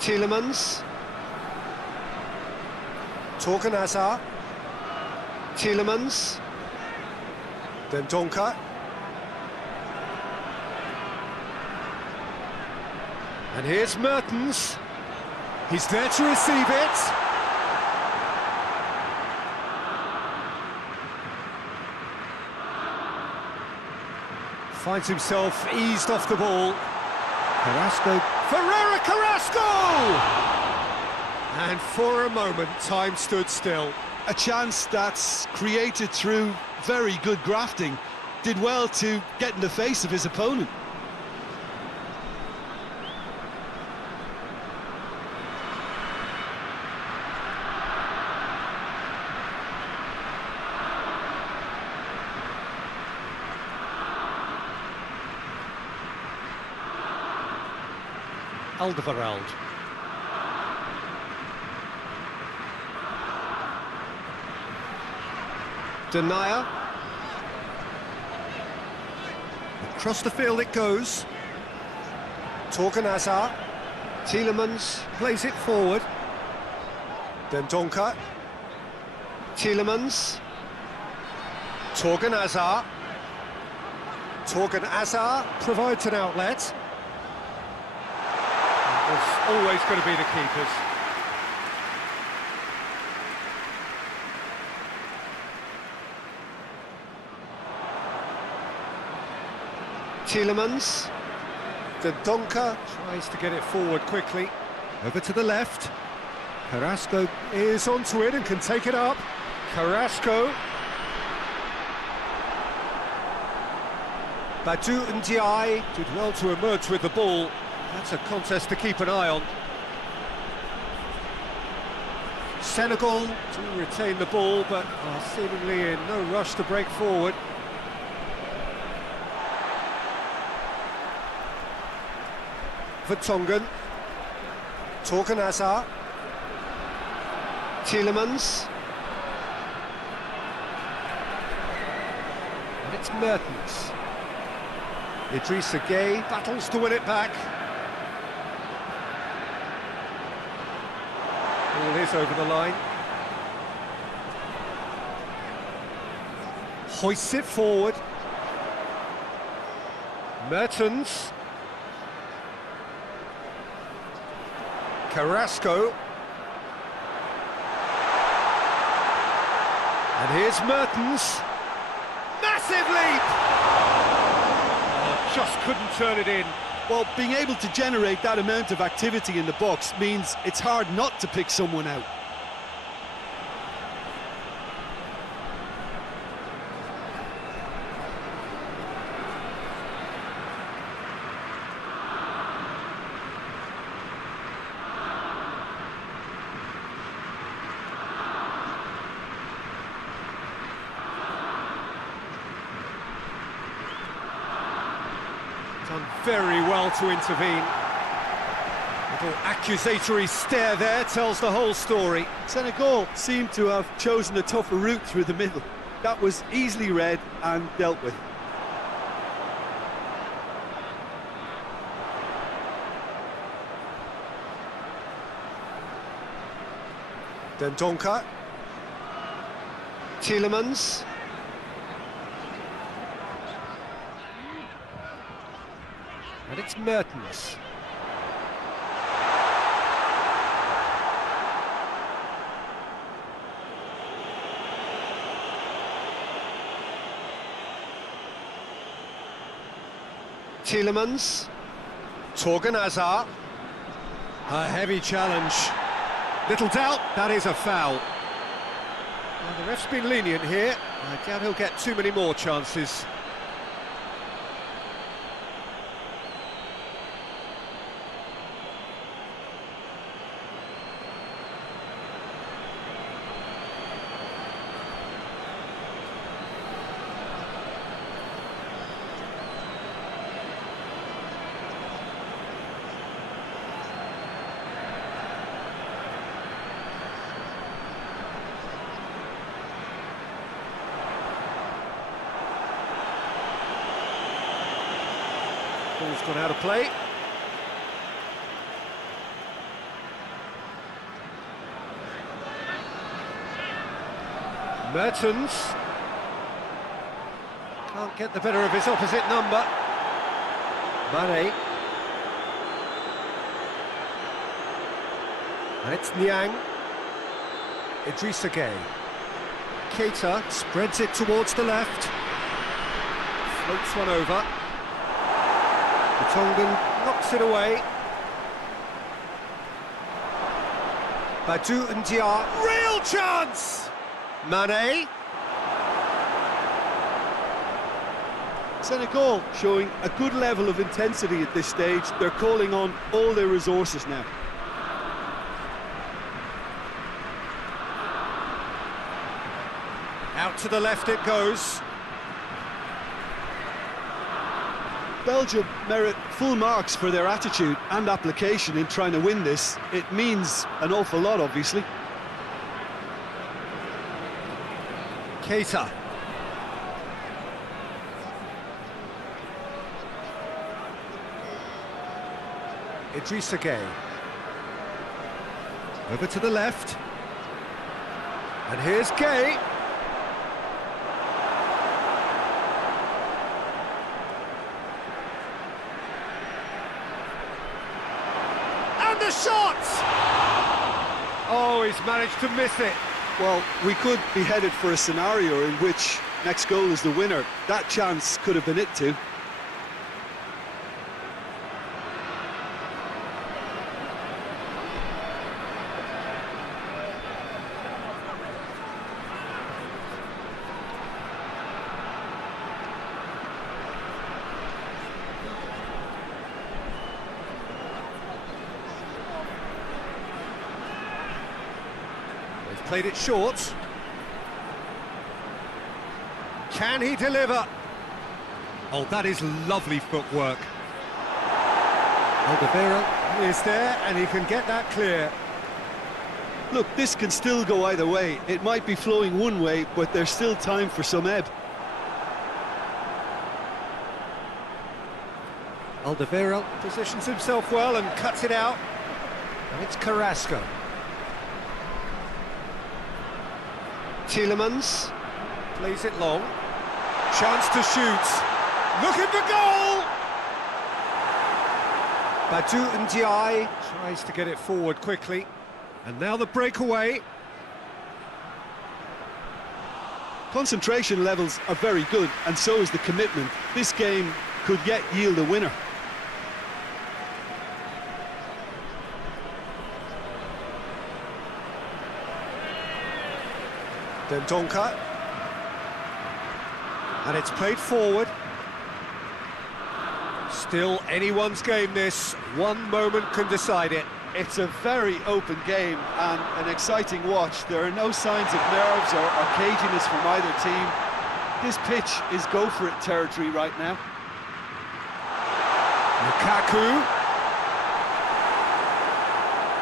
Tielemans. Torgan Hazard. Tielemans. Then Donker. And here's Mertens. He's there to receive it. Finds himself eased off the ball. Carrasco. Ferreira Carrasco! And for a moment, time stood still. A chance that's created through very good grafting. Did well to get in the face of his opponent. Alderweireld. Denier. Across the field it goes. Torgan Hazard. Tielemans plays it forward. Then Donker. Tielemans. Torgan Hazard. Torgan Hazard provides an outlet. It's always going to be the keepers. Tielemans. The Donker tries to get it forward quickly. Over to the left. Carrasco is onto it and can take it up. Carrasco. Badu Ndiaye did well to emerge with the ball. That's a contest to keep an eye on. Senegal to retain the ball, but are seemingly in no rush to break forward. Vertonghen. Torgan Hazard. Tielemans. And it's Mertens. Idrissa Gueye battles to win it back. Ball is over the line. Hoists it forward. Mertens. Carrasco. And here's Mertens. Massive leap! Oh, just couldn't turn it in. Well, being able to generate that amount of activity in the box means it's hard not to pick someone out. Done very well to intervene. Little accusatory stare there tells the whole story. Senegal seemed to have chosen a tougher route through the middle. That was easily read and dealt with. Then Donker. Tielemans. And it's Mertens. Tielemans. Torgan Hazard. A heavy challenge. Little doubt, that is a foul. Well, the ref's been lenient here. I doubt he'll get too many more chances. Ball's gone out of play. Mertens. Can't get the better of his opposite number. Mane. And it's Niang. Idrissa Gueye. Keita spreads it towards the left. Floats one over. Tongan knocks it away. Badu and Dia. Real chance! Mane. Senegal showing a good level of intensity at this stage. They're calling on all their resources now. Out to the left it goes. Belgium merit full marks for their attitude and application in trying to win this. It means an awful lot, obviously. Keita. Idrissa Gueye. Over to the left. And here's Gueye. And the shot! Oh, he's managed to miss it. Well, we could be headed for a scenario in which next goal is the winner. That chance could have been it too. Played it short. Can he deliver? Oh, that is lovely footwork. Alderweireld is there, and he can get that clear. Look, this can still go either way. It might be flowing one way, but there's still time for some ebb. Alderweireld positions himself well and cuts it out. And it's Carrasco. Tielemans plays it long. Chance to shoot. Look at the goal! Badu Ndiaye tries to get it forward quickly. And now the breakaway. Concentration levels are very good, and so is the commitment. This game could yet yield a winner. Dendoncker. And it's played forward. Still anyone's game this. One moment can decide it. It's a very open game and an exciting watch. There are no signs of nerves or caginess from either team. This pitch is go-for-it territory right now. Lukaku.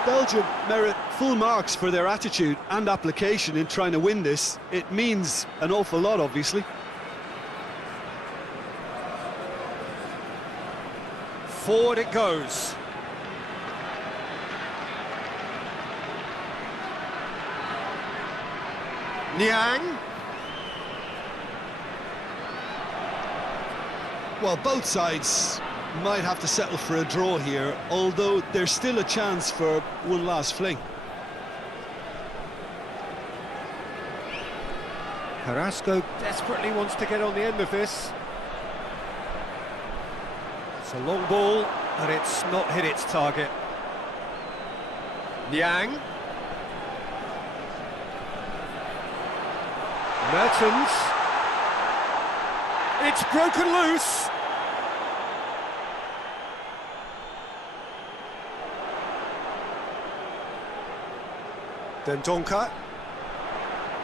Belgium merit full marks for their attitude and application in trying to win this. It means an awful lot, obviously. Forward it goes. Niang. Well, both sides might have to settle for a draw here, although there's still a chance for one last fling. Carrasco desperately wants to get on the end of this. It's a long ball, and it's not hit its target. Niang. Mertens. It's broken loose. Dendoncker.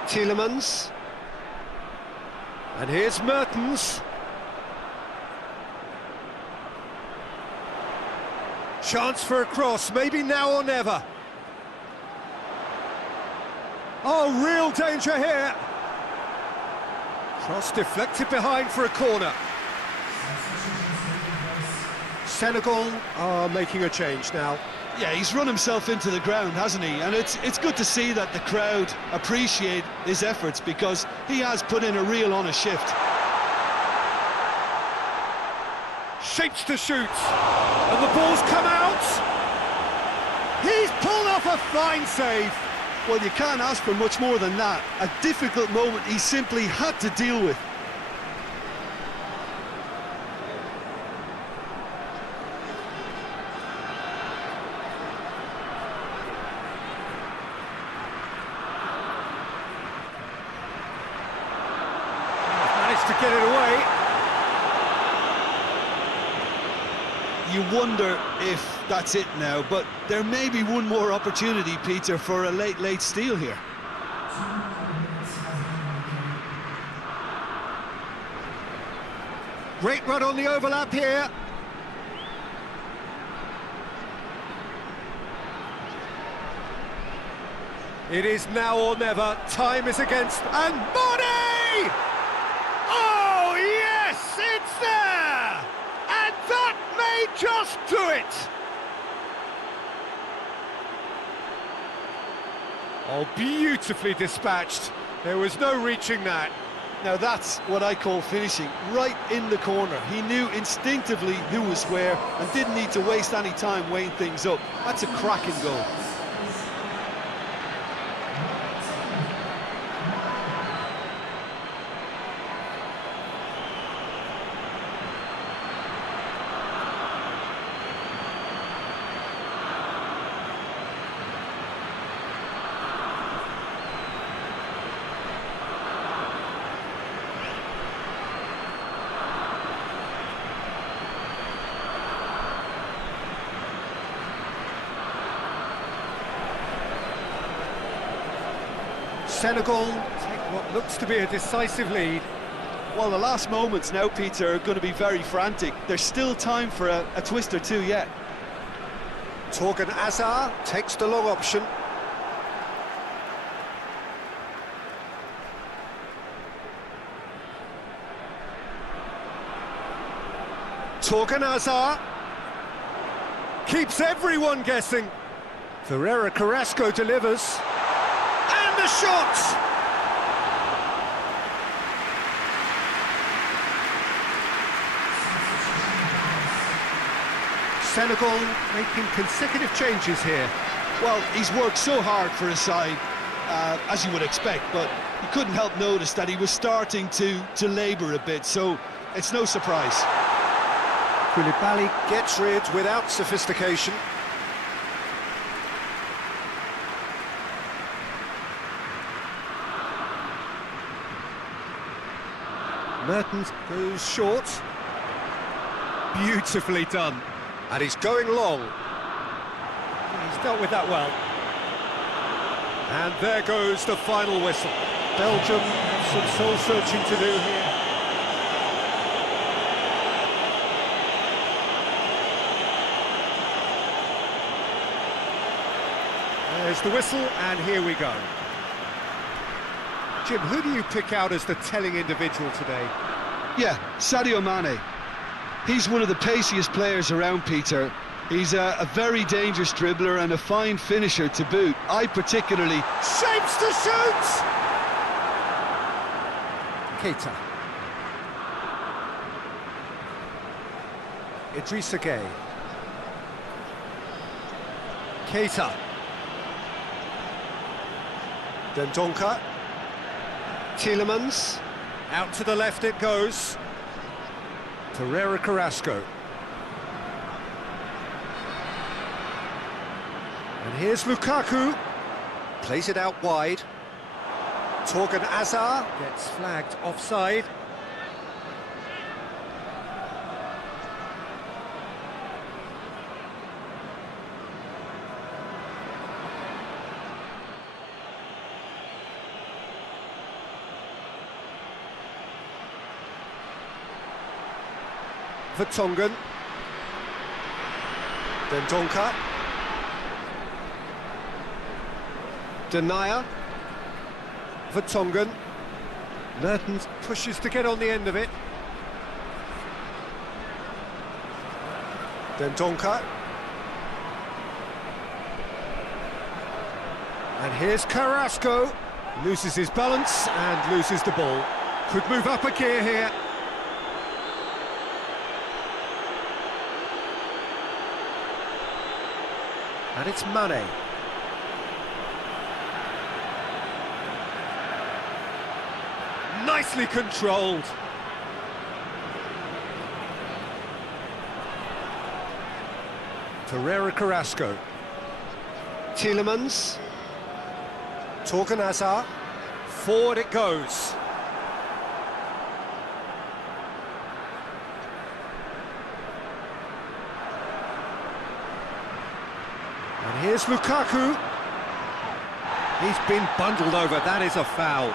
Tielemans. And here's Mertens. Chance for a cross, maybe now or never. Oh, real danger here. Cross deflected behind for a corner. Senegal are making a change now. Yeah, he's run himself into the ground, hasn't he? And it's good to see that the crowd appreciate his efforts, because he has put in a real honest shift. Shapes to shoot, and the ball's come out. He's pulled off a fine save. Well, you can't ask for much more than that. A difficult moment he simply had to deal with. Managed to get it away. You wonder if that's it now, but there may be one more opportunity, Peter, for a late steal here. Great run on the overlap here. It is now or never. Time is against, and Bonney! Oh, yes, it's there! And that may just do it! Oh, beautifully dispatched. There was no reaching that. Now that's what I call finishing, right in the corner. He knew instinctively who was where and didn't need to waste any time weighing things up. That's a cracking goal. Senegal take what looks to be a decisive lead. Well, the last moments now, Peter, are going to be very frantic. There's still time for a twist or two yet. Torgan Hazard takes the long option. Torgan Hazard keeps everyone guessing. Ferreira Carrasco delivers. And the shot! Senegal making consecutive changes here. Well, he's worked so hard for his side, as you would expect, but you couldn't help notice that he was starting to labour a bit, so it's no surprise. Koulibaly gets rid without sophistication. Mertens goes short. Beautifully done. And he's going long. He's dealt with that well. And there goes the final whistle. Belgium have some soul-searching to do here. There's the whistle, and here we go. Jim, who do you pick out as the telling individual today? Yeah, Sadio Mane. He's one of the paciest players around, Peter. He's a very dangerous dribbler and a fine finisher to boot. I particularly... Shapes to shoot! Keita. Idrissa Gueye. Keita. Dendoncker. Tielemans. Out to the left it goes. Ferreira Carrasco. And here's Lukaku. Plays it out wide. Torgan Hazard gets flagged offside. Vertonghen. Dendoncker. Denier. Vertonghen. Mertens pushes to get on the end of it. Dendoncker. And here's Carrasco. Loses his balance and loses the ball. Could move up a gear here. And it's Mane. Nicely controlled. Pereira Carrasco. Tielemans. Torgan Hazard. Forward it goes. And here's Lukaku. He's been bundled over, that is a foul.